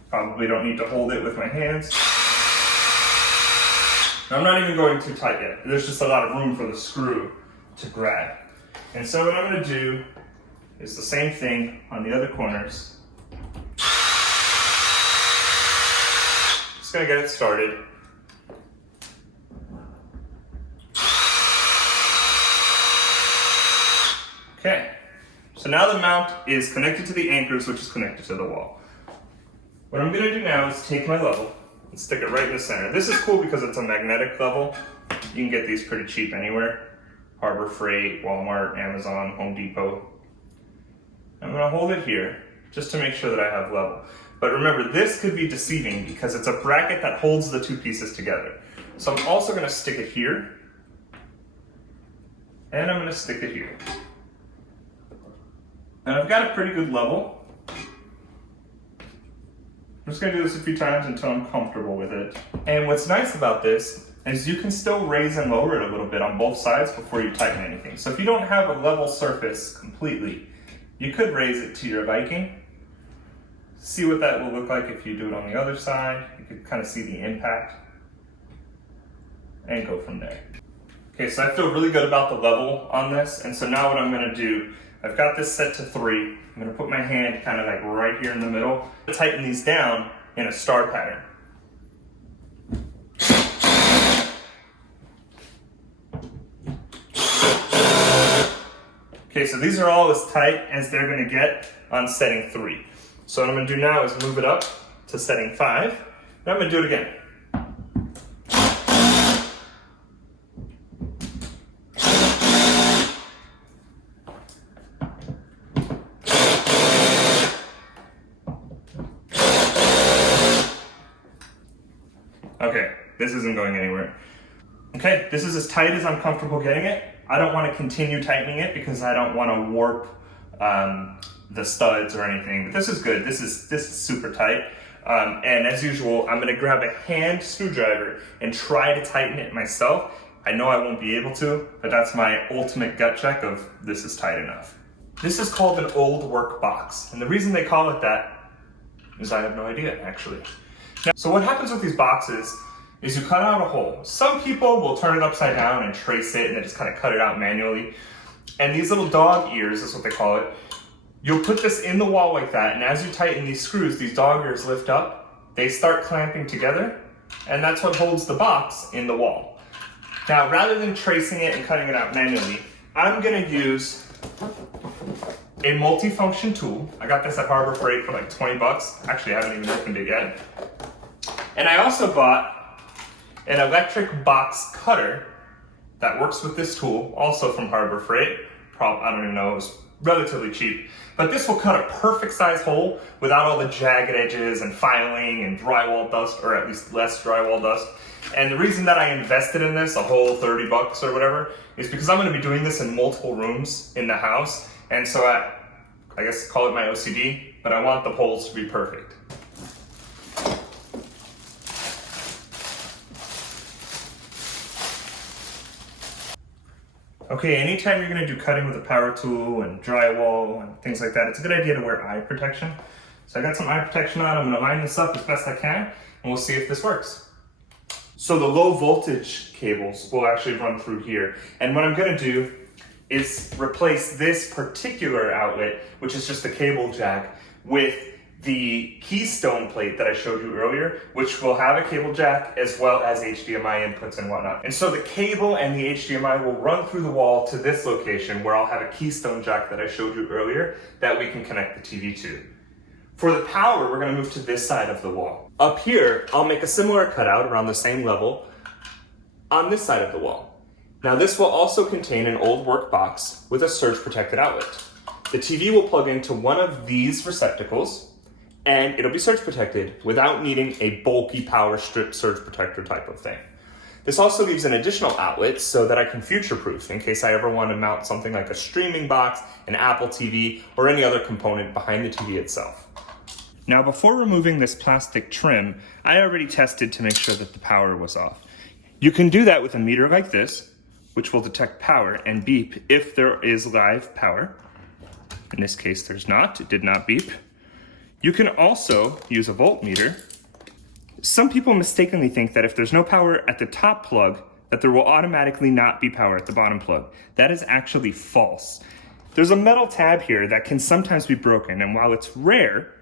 probably don't need to hold it with my hands. I'm not even going too tight yet. There's just a lot of room for the screw to grab. And so what I'm going to do is the same thing on the other corners. Just going to get it started. Okay, so now the mount is connected to the anchors, which is connected to the wall. What I'm going to do now is take my level and stick it right in the center. This is cool because it's a magnetic level. You can get these pretty cheap anywhere. Harbor Freight, Walmart, Amazon, Home Depot. I'm going to hold it here just to make sure that I have level. But remember, this could be deceiving because it's a bracket that holds the two pieces together. So I'm also going to stick it here, and I'm going to stick it here. And I've got a pretty good level. I'm just going to do this a few times until I'm comfortable with it. And what's nice about this is you can still raise and lower it a little bit on both sides before you tighten anything. So if you don't have a level surface completely, you could raise it to your liking. See what that will look like if you do it on the other side. You could kind of see the impact and go from there. Okay, so I feel really good about the level on this. And so now what I'm going to do, I've got this set to 3. I'm going to put my hand kind of like right here in the middle. Tighten these down in a star pattern. Okay, so these are all as tight as they're going to get on setting 3. So what I'm going to do now is move it up to setting 5. And I'm going to do it again. Okay, this isn't going anywhere. Okay, this is as tight as I'm comfortable getting it. I don't want to continue tightening it because I don't want to warp the studs or anything, but this is good. This is super tight. And as usual, I'm going to grab a hand screwdriver and try to tighten it myself. I know I won't be able to, but that's my ultimate gut check of this is tight enough. This is called an old work box, and the reason they call it that is I have no idea, actually. Now, so what happens with these boxes is you cut out a hole. Some people will turn it upside down and trace it and then just kind of cut it out manually. And these little dog ears is what they call it. You'll put this in the wall like that, and as you tighten these screws, these dog ears lift up, they start clamping together, and that's what holds the box in the wall. Now, rather than tracing it and cutting it out manually, I'm gonna use a multi-function tool. I got this at Harbor Freight for like 20 bucks. Actually, I haven't even opened it yet. And I also bought an electric box cutter that works with this tool, also from Harbor Freight. I don't even know, it was relatively cheap. But this will cut a perfect size hole without all the jagged edges and filing and drywall dust, or at least less drywall dust. And the reason that I invested in this, a whole 30 bucks or whatever, is because I'm gonna be doing this in multiple rooms in the house. And so I guess call it my OCD, but I want the holes to be perfect. Okay, anytime you're gonna do cutting with a power tool and drywall and things like that, it's a good idea to wear eye protection. So I got some eye protection on. I'm gonna line this up as best I can, and we'll see if this works. So the low voltage cables will actually run through here. And what I'm gonna do is replace this particular outlet, which is just a cable jack, with the keystone plate that I showed you earlier, which will have a cable jack as well as HDMI inputs and whatnot. And so the cable and the HDMI will run through the wall to this location where I'll have a keystone jack that I showed you earlier that we can connect the TV to. For the power, we're gonna move to this side of the wall. Up here, I'll make a similar cutout around the same level on this side of the wall. Now this will also contain an old work box with a surge protected outlet. The TV will plug into one of these receptacles and it'll be surge protected without needing a bulky power strip surge protector type of thing. This also leaves an additional outlet so that I can future-proof in case I ever want to mount something like a streaming box, an Apple TV, or any other component behind the TV itself. Now before removing this plastic trim, I already tested to make sure that the power was off. You can do that with a meter like this, which will detect power and beep if there is live power. In this case, there's not, it did not beep. You can also use a voltmeter. Some people mistakenly think that if there's no power at the top plug, that there will automatically not be power at the bottom plug. That is actually false. There's a metal tab here that can sometimes be broken, and while it's rare,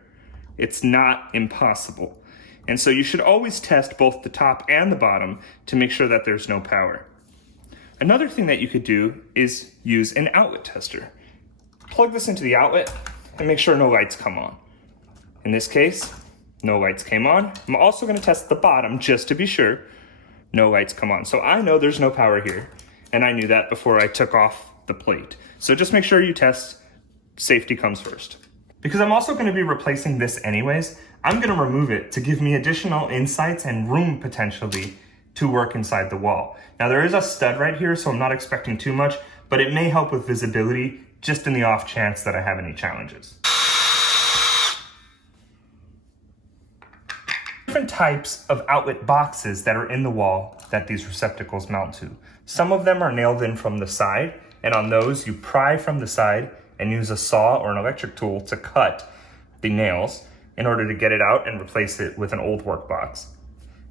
it's not impossible. And so you should always test both the top and the bottom to make sure that there's no power. Another thing that you could do is use an outlet tester. Plug this into the outlet and make sure no lights come on. In this case, no lights came on. I'm also going to test the bottom just to be sure. No lights come on. So I know there's no power here, and I knew that before I took off the plate. So just make sure you test. Safety comes first. Because I'm also going to be replacing this anyways, I'm going to remove it to give me additional insights and room potentially to work inside the wall. Now there is a stud right here, so I'm not expecting too much, but it may help with visibility just in the off chance that I have any challenges. Different types of outlet boxes that are in the wall that these receptacles mount to. Some of them are nailed in from the side, and on those you pry from the side and use a saw or an electric tool to cut the nails in order to get it out and replace it with an old work box.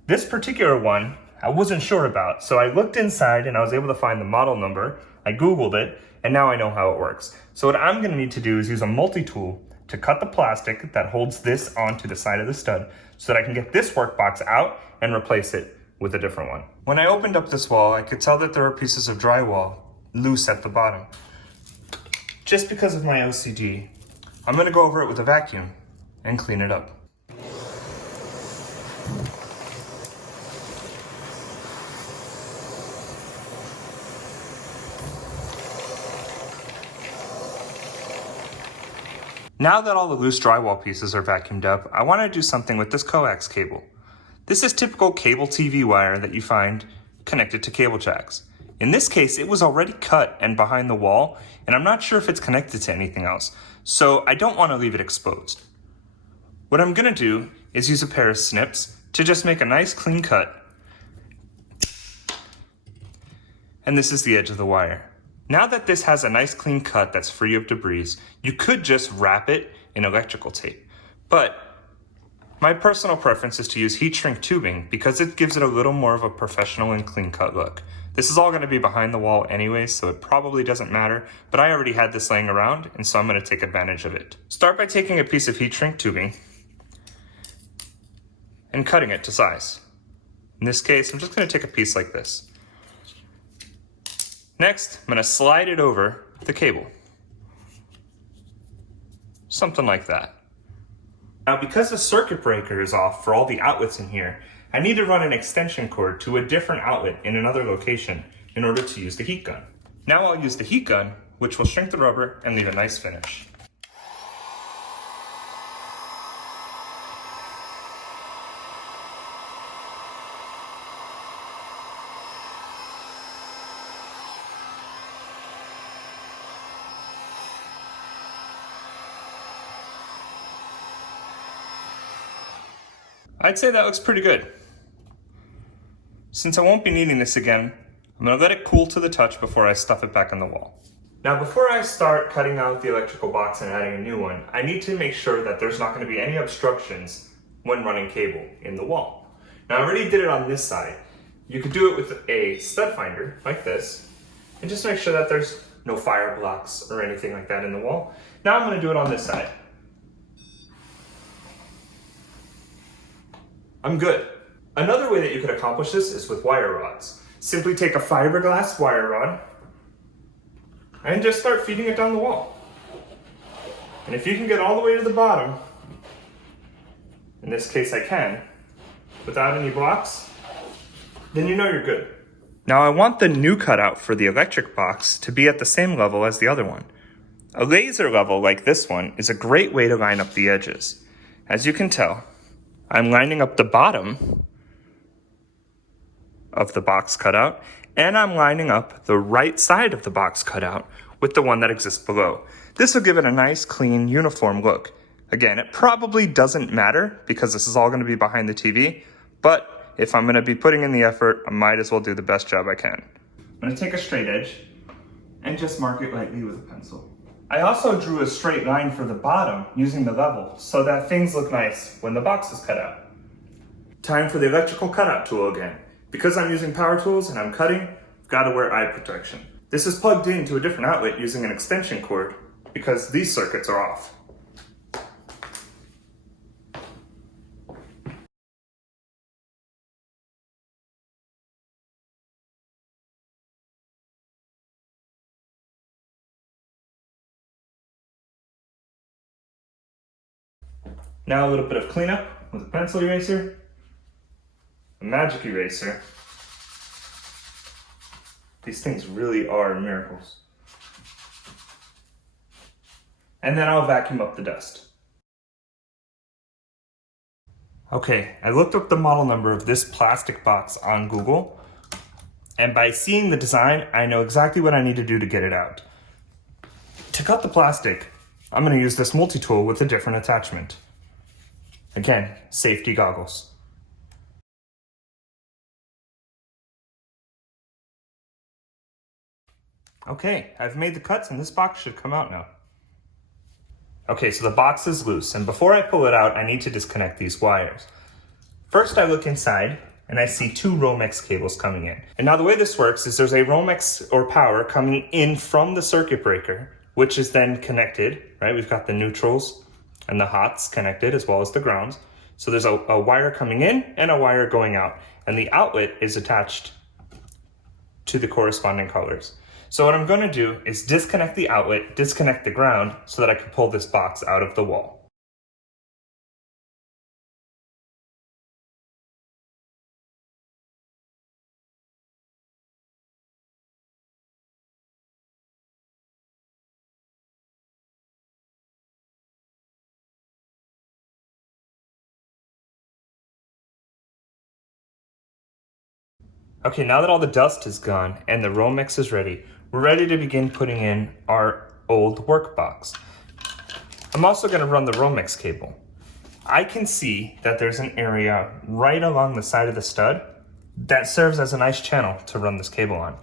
This particular one I wasn't sure about, so I looked inside and I was able to find the model number, I Googled it, and now I know how it works. So what I'm gonna need to do is use a multi-tool to cut the plastic that holds this onto the side of the stud so that I can get this work box out and replace it with a different one. When I opened up this wall, I could tell that there are pieces of drywall loose at the bottom. Just because of my OCD, I'm gonna go over it with a vacuum and clean it up. Now that all the loose drywall pieces are vacuumed up, I want to do something with this coax cable. This is typical cable TV wire that you find connected to cable jacks. In this case, it was already cut and behind the wall, and I'm not sure if it's connected to anything else, so I don't want to leave it exposed. What I'm going to do is use a pair of snips to just make a nice clean cut. And this is the edge of the wire. Now that this has a nice clean cut that's free of debris, you could just wrap it in electrical tape. But my personal preference is to use heat shrink tubing because it gives it a little more of a professional and clean cut look. This is all going to be behind the wall anyways, so it probably doesn't matter, but I already had this laying around, and so I'm going to take advantage of it. Start by taking a piece of heat shrink tubing and cutting it to size. In this case, I'm just going to take a piece like this. Next, I'm going to slide it over the cable. Something like that. Now, because the circuit breaker is off for all the outlets in here, I need to run an extension cord to a different outlet in another location in order to use the heat gun. Now I'll use the heat gun, which will shrink the rubber and leave a nice finish. I'd say that looks pretty good. Since I won't be needing this again, I'm going to let it cool to the touch before I stuff it back in the wall. Now before I start cutting out the electrical box and adding a new one, I need to make sure that there's not going to be any obstructions when running cable in the wall. Now I already did it on this side. You could do it with a stud finder like this, and just make sure that there's no fire blocks or anything like that in the wall. Now I'm going to do it on this side. I'm good. Another way that you could accomplish this is with wire rods. Simply take a fiberglass wire rod and just start feeding it down the wall. And if you can get all the way to the bottom, in this case I can, without any blocks, then you know you're good. Now I want the new cutout for the electric box to be at the same level as the other one. A laser level like this one is a great way to line up the edges. As you can tell, I'm lining up the bottom of the box cutout, and I'm lining up the right side of the box cutout with the one that exists below. This will give it a nice, clean, uniform look. Again, it probably doesn't matter because this is all going to be behind the TV, but if I'm going to be putting in the effort, I might as well do the best job I can. I'm going to take a straight edge and just mark it lightly with a pencil. I also drew a straight line for the bottom using the level so that things look nice when the box is cut out. Time for the electrical cutout tool again. Because I'm using power tools and I'm cutting, I've got to wear eye protection. This is plugged into a different outlet using an extension cord because these circuits are off. Now a little bit of cleanup with a pencil eraser, a magic eraser. These things really are miracles. And then I'll vacuum up the dust. Okay, I looked up the model number of this plastic box on Google, and by seeing the design, I know exactly what I need to do to get it out. To cut the plastic, I'm going to use this multi-tool with a different attachment. Again, safety goggles. Okay, I've made the cuts and this box should come out now. Okay, so the box is loose, and before I pull it out, I need to disconnect these wires. First, I look inside, and I see two Romex cables coming in. And now the way this works is there's a Romex or power coming in from the circuit breaker, which is then connected, right? We've got the neutrals and the hots connected as well as the grounds. So there's a wire coming in and a wire going out, and the outlet is attached to the corresponding colors. So what I'm going to do is disconnect the outlet, disconnect the ground, so that I can pull this box out of the wall. Okay, now that all the dust is gone and the Romex is ready, we're ready to begin putting in our old work box. I'm also going to run the Romex cable. I can see that there's an area right along the side of the stud that serves as a nice channel to run this cable on.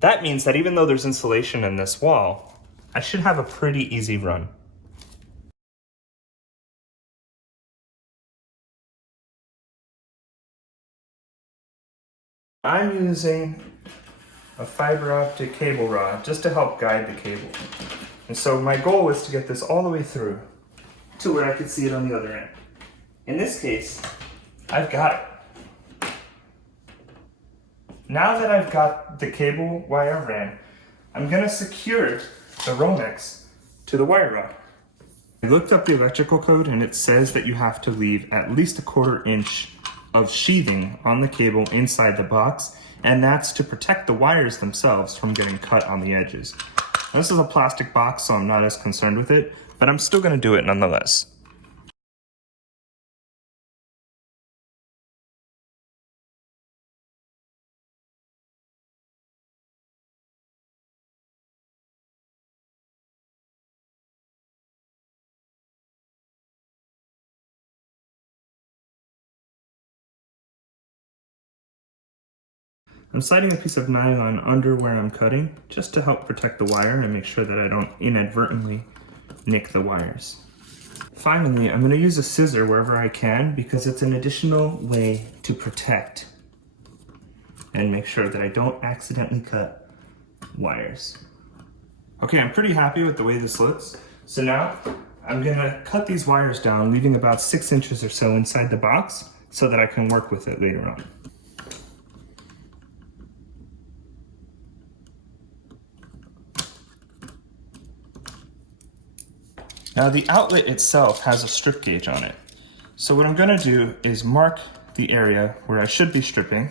That means that even though there's insulation in this wall, I should have a pretty easy run. I'm using a fiber optic cable rod just to help guide the cable. And so my goal is to get this all the way through to where I could see it on the other end. In this case, I've got it. Now that I've got the cable wire ran, I'm going to secure the Romex to the wire rod. I looked up the electrical code and it says that you have to leave at least 1/4 inch of sheathing on the cable inside the box, and that's to protect the wires themselves from getting cut on the edges. Now, this is a plastic box, so I'm not as concerned with it, but I'm still going to do it nonetheless. I'm sliding a piece of nylon under where I'm cutting just to help protect the wire and make sure that I don't inadvertently nick the wires. Finally, I'm going to use a scissor wherever I can because it's an additional way to protect and make sure that I don't accidentally cut wires. Okay, I'm pretty happy with the way this looks. So now I'm going to cut these wires down, leaving about 6 inches or so inside the box so that I can work with it later on. Now the outlet itself has a strip gauge on it. So what I'm gonna do is mark the area where I should be stripping,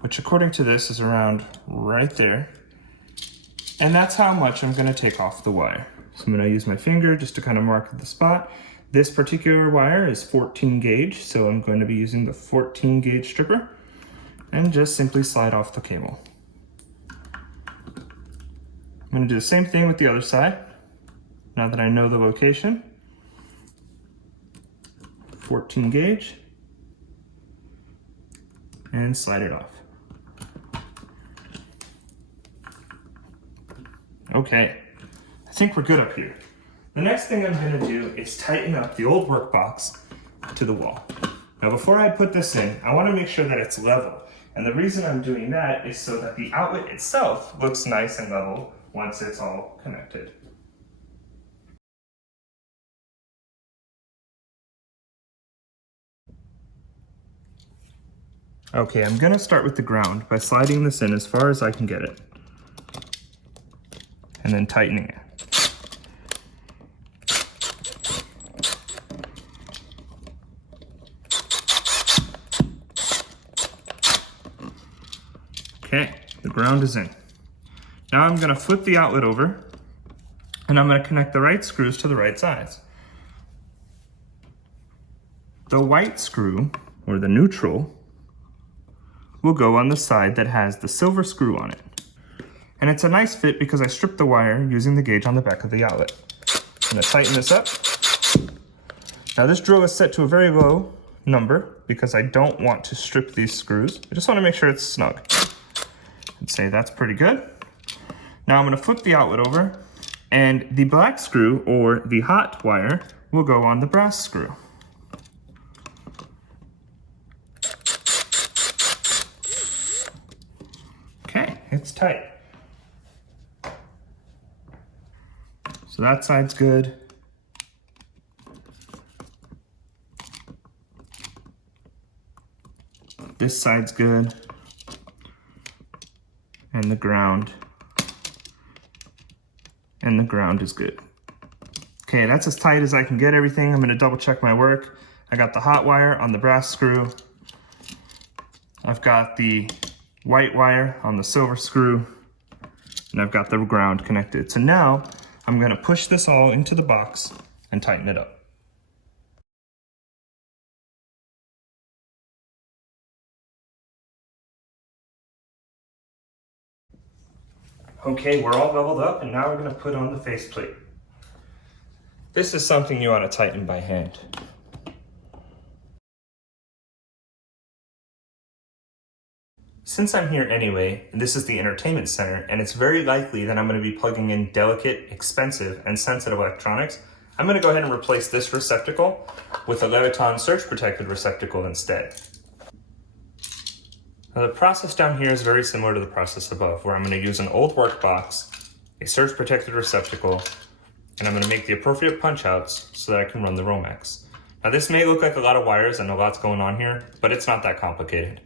which according to this is around right there. And that's how much I'm gonna take off the wire. So I'm gonna use my finger just to kind of mark the spot. This particular wire is 14 gauge, so I'm going to be using the 14 gauge stripper and just simply slide off the cable. I'm gonna do the same thing with the other side. Now that I know the location, 14 gauge, and slide it off. Okay, I think we're good up here. The next thing I'm gonna do is tighten up the old workbox to the wall. Now before I put this in, I wanna make sure that it's level. And the reason I'm doing that is so that the outlet itself looks nice and level once it's all connected. Okay, I'm gonna start with the ground by sliding this in as far as I can get it. And then tightening it. Okay, the ground is in. Now I'm gonna flip the outlet over and I'm gonna connect the right screws to the right sides. The white screw, or the neutral, will go on the side that has the silver screw on it. And it's a nice fit because I stripped the wire using the gauge on the back of the outlet. I'm gonna tighten this up. Now this drill is set to a very low number because I don't want to strip these screws. I just wanna make sure it's snug. I'd say that's pretty good. Now I'm gonna flip the outlet over and the black screw, or the hot wire, will go on the brass screw. Okay, it's tight. So that side's good. This side's good. And the ground. And the ground is good. Okay, that's as tight as I can get everything. I'm gonna double check my work. I got the hot wire on the brass screw. I've got the white wire on the silver screw. And I've got the ground connected. So now I'm gonna push this all into the box and tighten it up. Okay, we're all leveled up and now we're gonna put on the faceplate. This is something you wanna tighten by hand. Since I'm here anyway, and this is the entertainment center, and it's very likely that I'm gonna be plugging in delicate, expensive, and sensitive electronics, I'm gonna go ahead and replace this receptacle with a Leviton surge protected receptacle instead. Now the process down here is very similar to the process above, where I'm gonna use an old workbox, a surge protected receptacle, and I'm gonna make the appropriate punch outs so that I can run the Romex. Now this may look like a lot of wires and a lot's going on here, but it's not that complicated.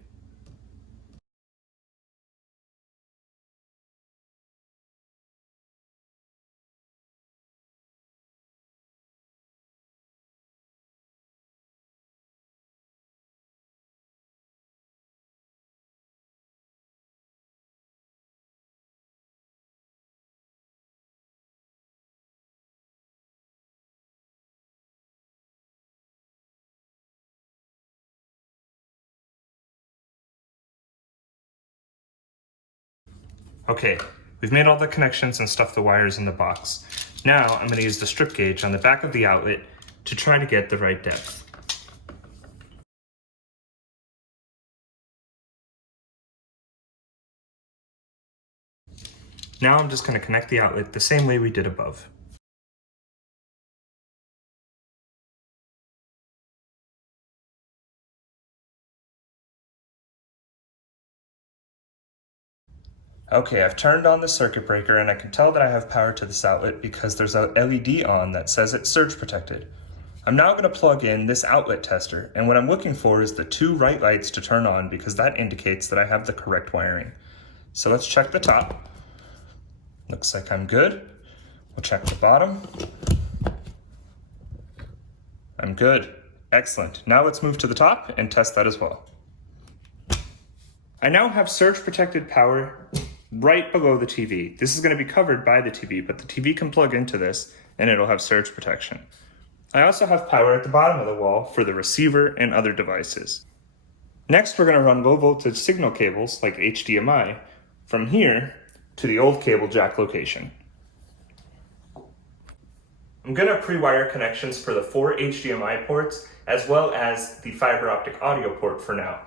Okay, we've made all the connections and stuffed the wires in the box. Now I'm going to use the strip gauge on the back of the outlet to try to get the right depth. Now I'm just going to connect the outlet the same way we did above. Okay, I've turned on the circuit breaker and I can tell that I have power to this outlet because there's a LED on that says it's surge protected. I'm now going to plug in this outlet tester, and what I'm looking for is the 2 right lights to turn on because that indicates that I have the correct wiring. So let's check the top. Looks like I'm good. We'll check the bottom. I'm good. Excellent. Now let's move to the top and test that as well. I now have surge protected power right below the TV. This is going to be covered by the TV, but the TV can plug into this and it'll have surge protection. I also have power at the bottom of the wall for the receiver and other devices. Next, we're going to run low voltage signal cables like HDMI from here to the old cable jack location. I'm going to pre-wire connections for the 4 HDMI ports as well as the fiber optic audio port for now.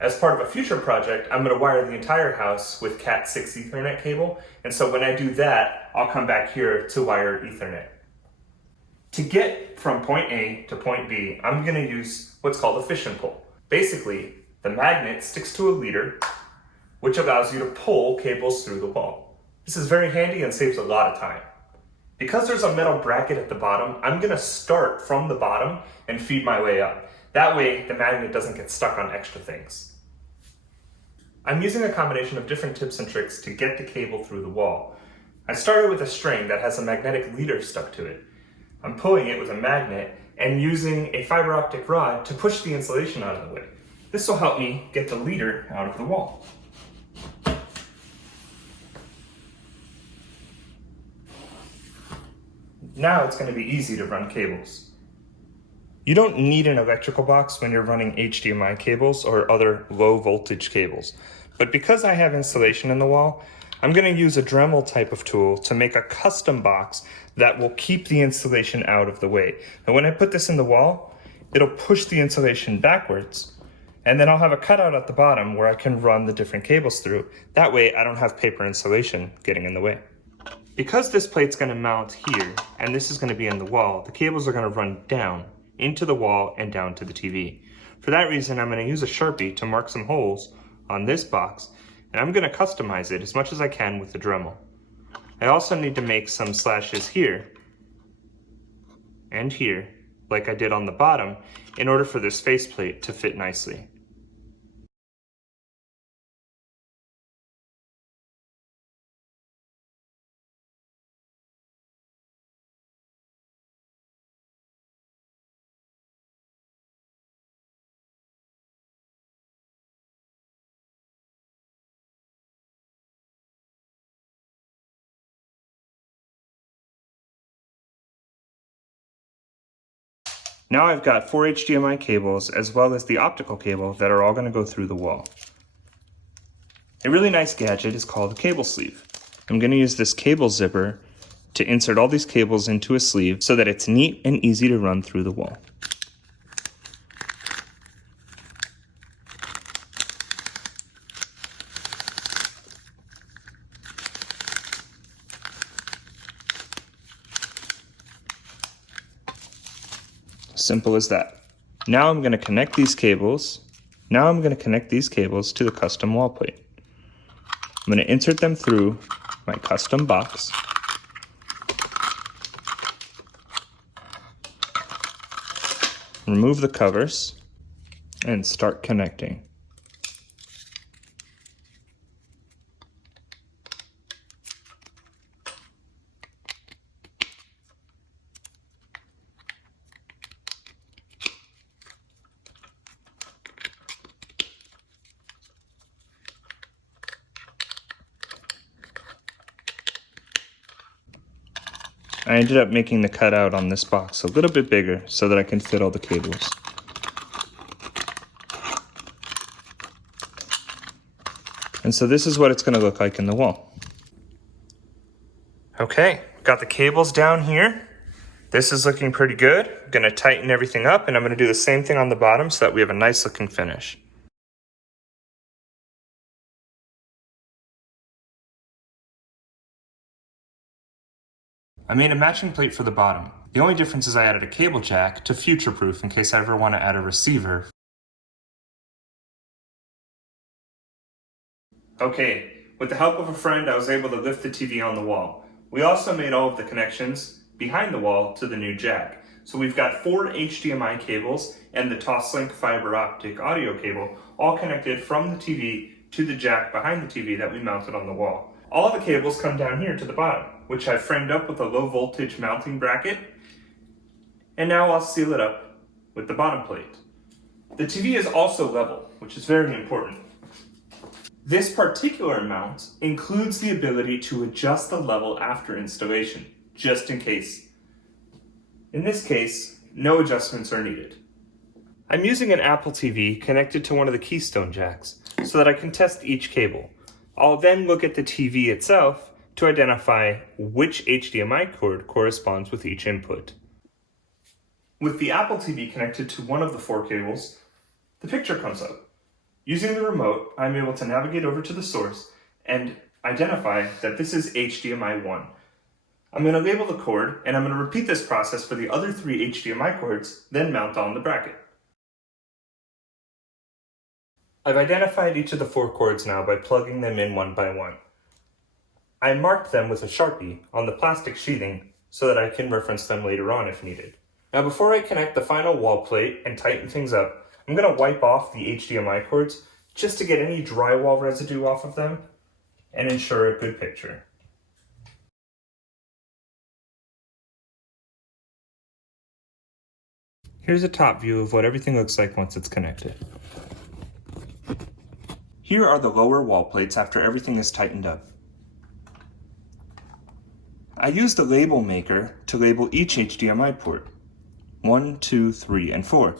As part of a future project, I'm going to wire the entire house with Cat 6 Ethernet cable, and so when I do that, I'll come back here to wire Ethernet. To get from point A to point B, I'm going to use what's called a fishing pole. Basically, the magnet sticks to a leader, which allows you to pull cables through the wall. This is very handy and saves a lot of time. Because there's a metal bracket at the bottom, I'm going to start from the bottom and feed my way up. That way, the magnet doesn't get stuck on extra things. I'm using a combination of different tips and tricks to get the cable through the wall. I started with a string that has a magnetic leader stuck to it. I'm pulling it with a magnet and using a fiber optic rod to push the insulation out of the way. This will help me get the leader out of the wall. Now it's going to be easy to run cables. You don't need an electrical box when you're running HDMI cables or other low voltage cables. But because I have insulation in the wall, I'm going to use a Dremel type of tool to make a custom box that will keep the insulation out of the way. And when I put this in the wall, it'll push the insulation backwards, and then I'll have a cutout at the bottom where I can run the different cables through. That way I don't have paper insulation getting in the way. Because this plate's going to mount here, and this is going to be in the wall, the cables are going to run down into the wall and down to the TV. For that reason, I'm going to use a Sharpie to mark some holes on this box, and I'm going to customize it as much as I can with the Dremel. I also need to make some slashes here and here, like I did on the bottom, in order for this faceplate to fit nicely. Now I've got 4 HDMI cables as well as the optical cable that are all going to go through the wall. A really nice gadget is called a cable sleeve. I'm going to use this cable zipper to insert all these cables into a sleeve so that it's neat and easy to run through the wall. Simple as that. Now I'm going to connect these cables. Now I'm going to connect these cables to the custom wall plate. I'm going to insert them through my custom box. Remove the covers and start connecting. I ended up making the cutout on this box a little bit bigger so that I can fit all the cables. And so this is what it's going to look like in the wall. Okay, got the cables down here. This is looking pretty good. I'm going to tighten everything up, and I'm going to do the same thing on the bottom so that we have a nice looking finish. I made a matching plate for the bottom. The only difference is I added a cable jack to future-proof in case I ever want to add a receiver. Okay, with the help of a friend, I was able to lift the TV on the wall. We also made all of the connections behind the wall to the new jack. So we've got 4 HDMI cables and the Toslink fiber optic audio cable all connected from the TV to the jack behind the TV that we mounted on the wall. All of the cables come down here to the bottom, which I've framed up with a low voltage mounting bracket, and now I'll seal it up with the bottom plate. The TV is also level, which is very important. This particular mount includes the ability to adjust the level after installation, just in case. In this case, no adjustments are needed. I'm using an Apple TV connected to one of the keystone jacks so that I can test each cable. I'll then look at the TV itself to identify which HDMI cord corresponds with each input. With the Apple TV connected to one of the 4 cables, the picture comes up. Using the remote, I'm able to navigate over to the source and identify that this is HDMI 1. I'm going to label the cord, and I'm going to repeat this process for the other 3 HDMI cords, then mount on the bracket. I've identified each of the 4 cords now by plugging them in one by one. I marked them with a Sharpie on the plastic sheathing so that I can reference them later on if needed. Now before I connect the final wall plate and tighten things up, I'm going to wipe off the HDMI cords just to get any drywall residue off of them and ensure a good picture. Here's a top view of what everything looks like once it's connected. Here are the lower wall plates after everything is tightened up. I used a label maker to label each HDMI port. 1, 2, 3, and 4.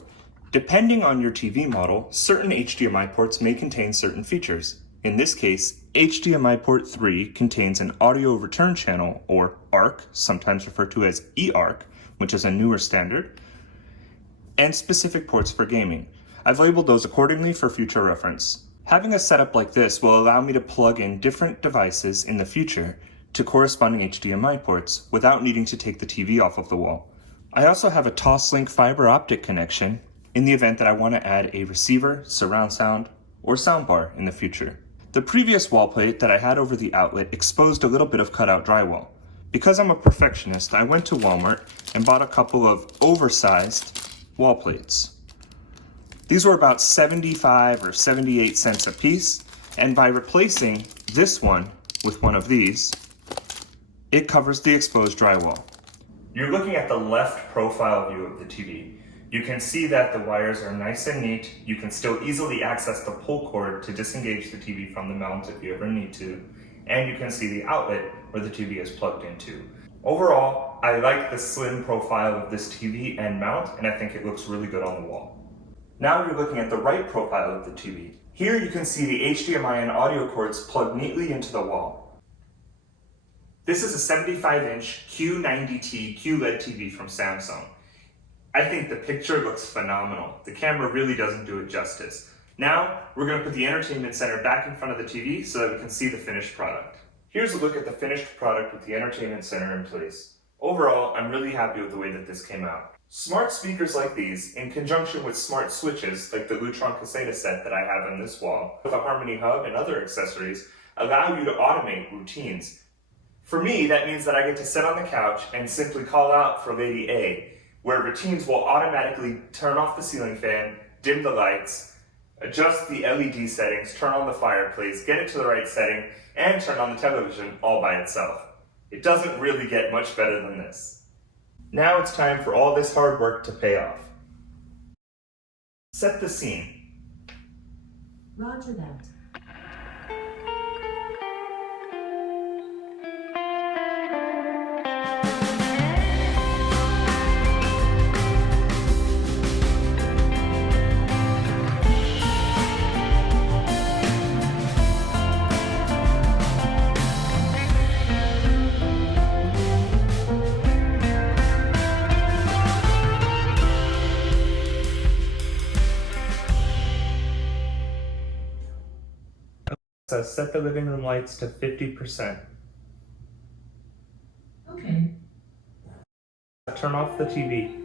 Depending on your TV model, certain HDMI ports may contain certain features. In this case, HDMI port 3 contains an audio return channel, or ARC, sometimes referred to as eARC, which is a newer standard, and specific ports for gaming. I've labeled those accordingly for future reference. Having a setup like this will allow me to plug in different devices in the future to corresponding HDMI ports without needing to take the TV off of the wall. I also have a Toslink fiber optic connection in the event that I want to add a receiver, surround sound, or soundbar in the future. The previous wall plate that I had over the outlet exposed a little bit of cutout drywall. Because I'm a perfectionist, I went to Walmart and bought a couple of oversized wall plates. These were about 75 or 78 cents a piece, and by replacing this one with one of these, it covers the exposed drywall. You're looking at the left profile view of the TV. You can see that the wires are nice and neat. You can still easily access the pull cord to disengage the TV from the mount if you ever need to. And you can see the outlet where the TV is plugged into. Overall, I like the slim profile of this TV and mount, and I think it looks really good on the wall. Now you're looking at the right profile of the TV. Here you can see the HDMI and audio cords plugged neatly into the wall. This is a 75-inch Q90T QLED TV from Samsung. I think the picture looks phenomenal. The camera really doesn't do it justice. Now, we're going to put the entertainment center back in front of the TV so that we can see the finished product. Here's a look at the finished product with the entertainment center in place. Overall, I'm really happy with the way that this came out. Smart speakers like these, in conjunction with smart switches like the Lutron Caseta set that I have on this wall, with a Harmony Hub and other accessories, allow you to automate routines. For me, that means that I get to sit on the couch and simply call out for Lady A, where routines will automatically turn off the ceiling fan, dim the lights, adjust the LED settings, turn on the fireplace, get it to the right setting, and turn on the television all by itself. It doesn't really get much better than this. Now it's time for all this hard work to pay off. Set the scene. Roger that. So set the living room lights to 50%. Okay. Turn off the TV.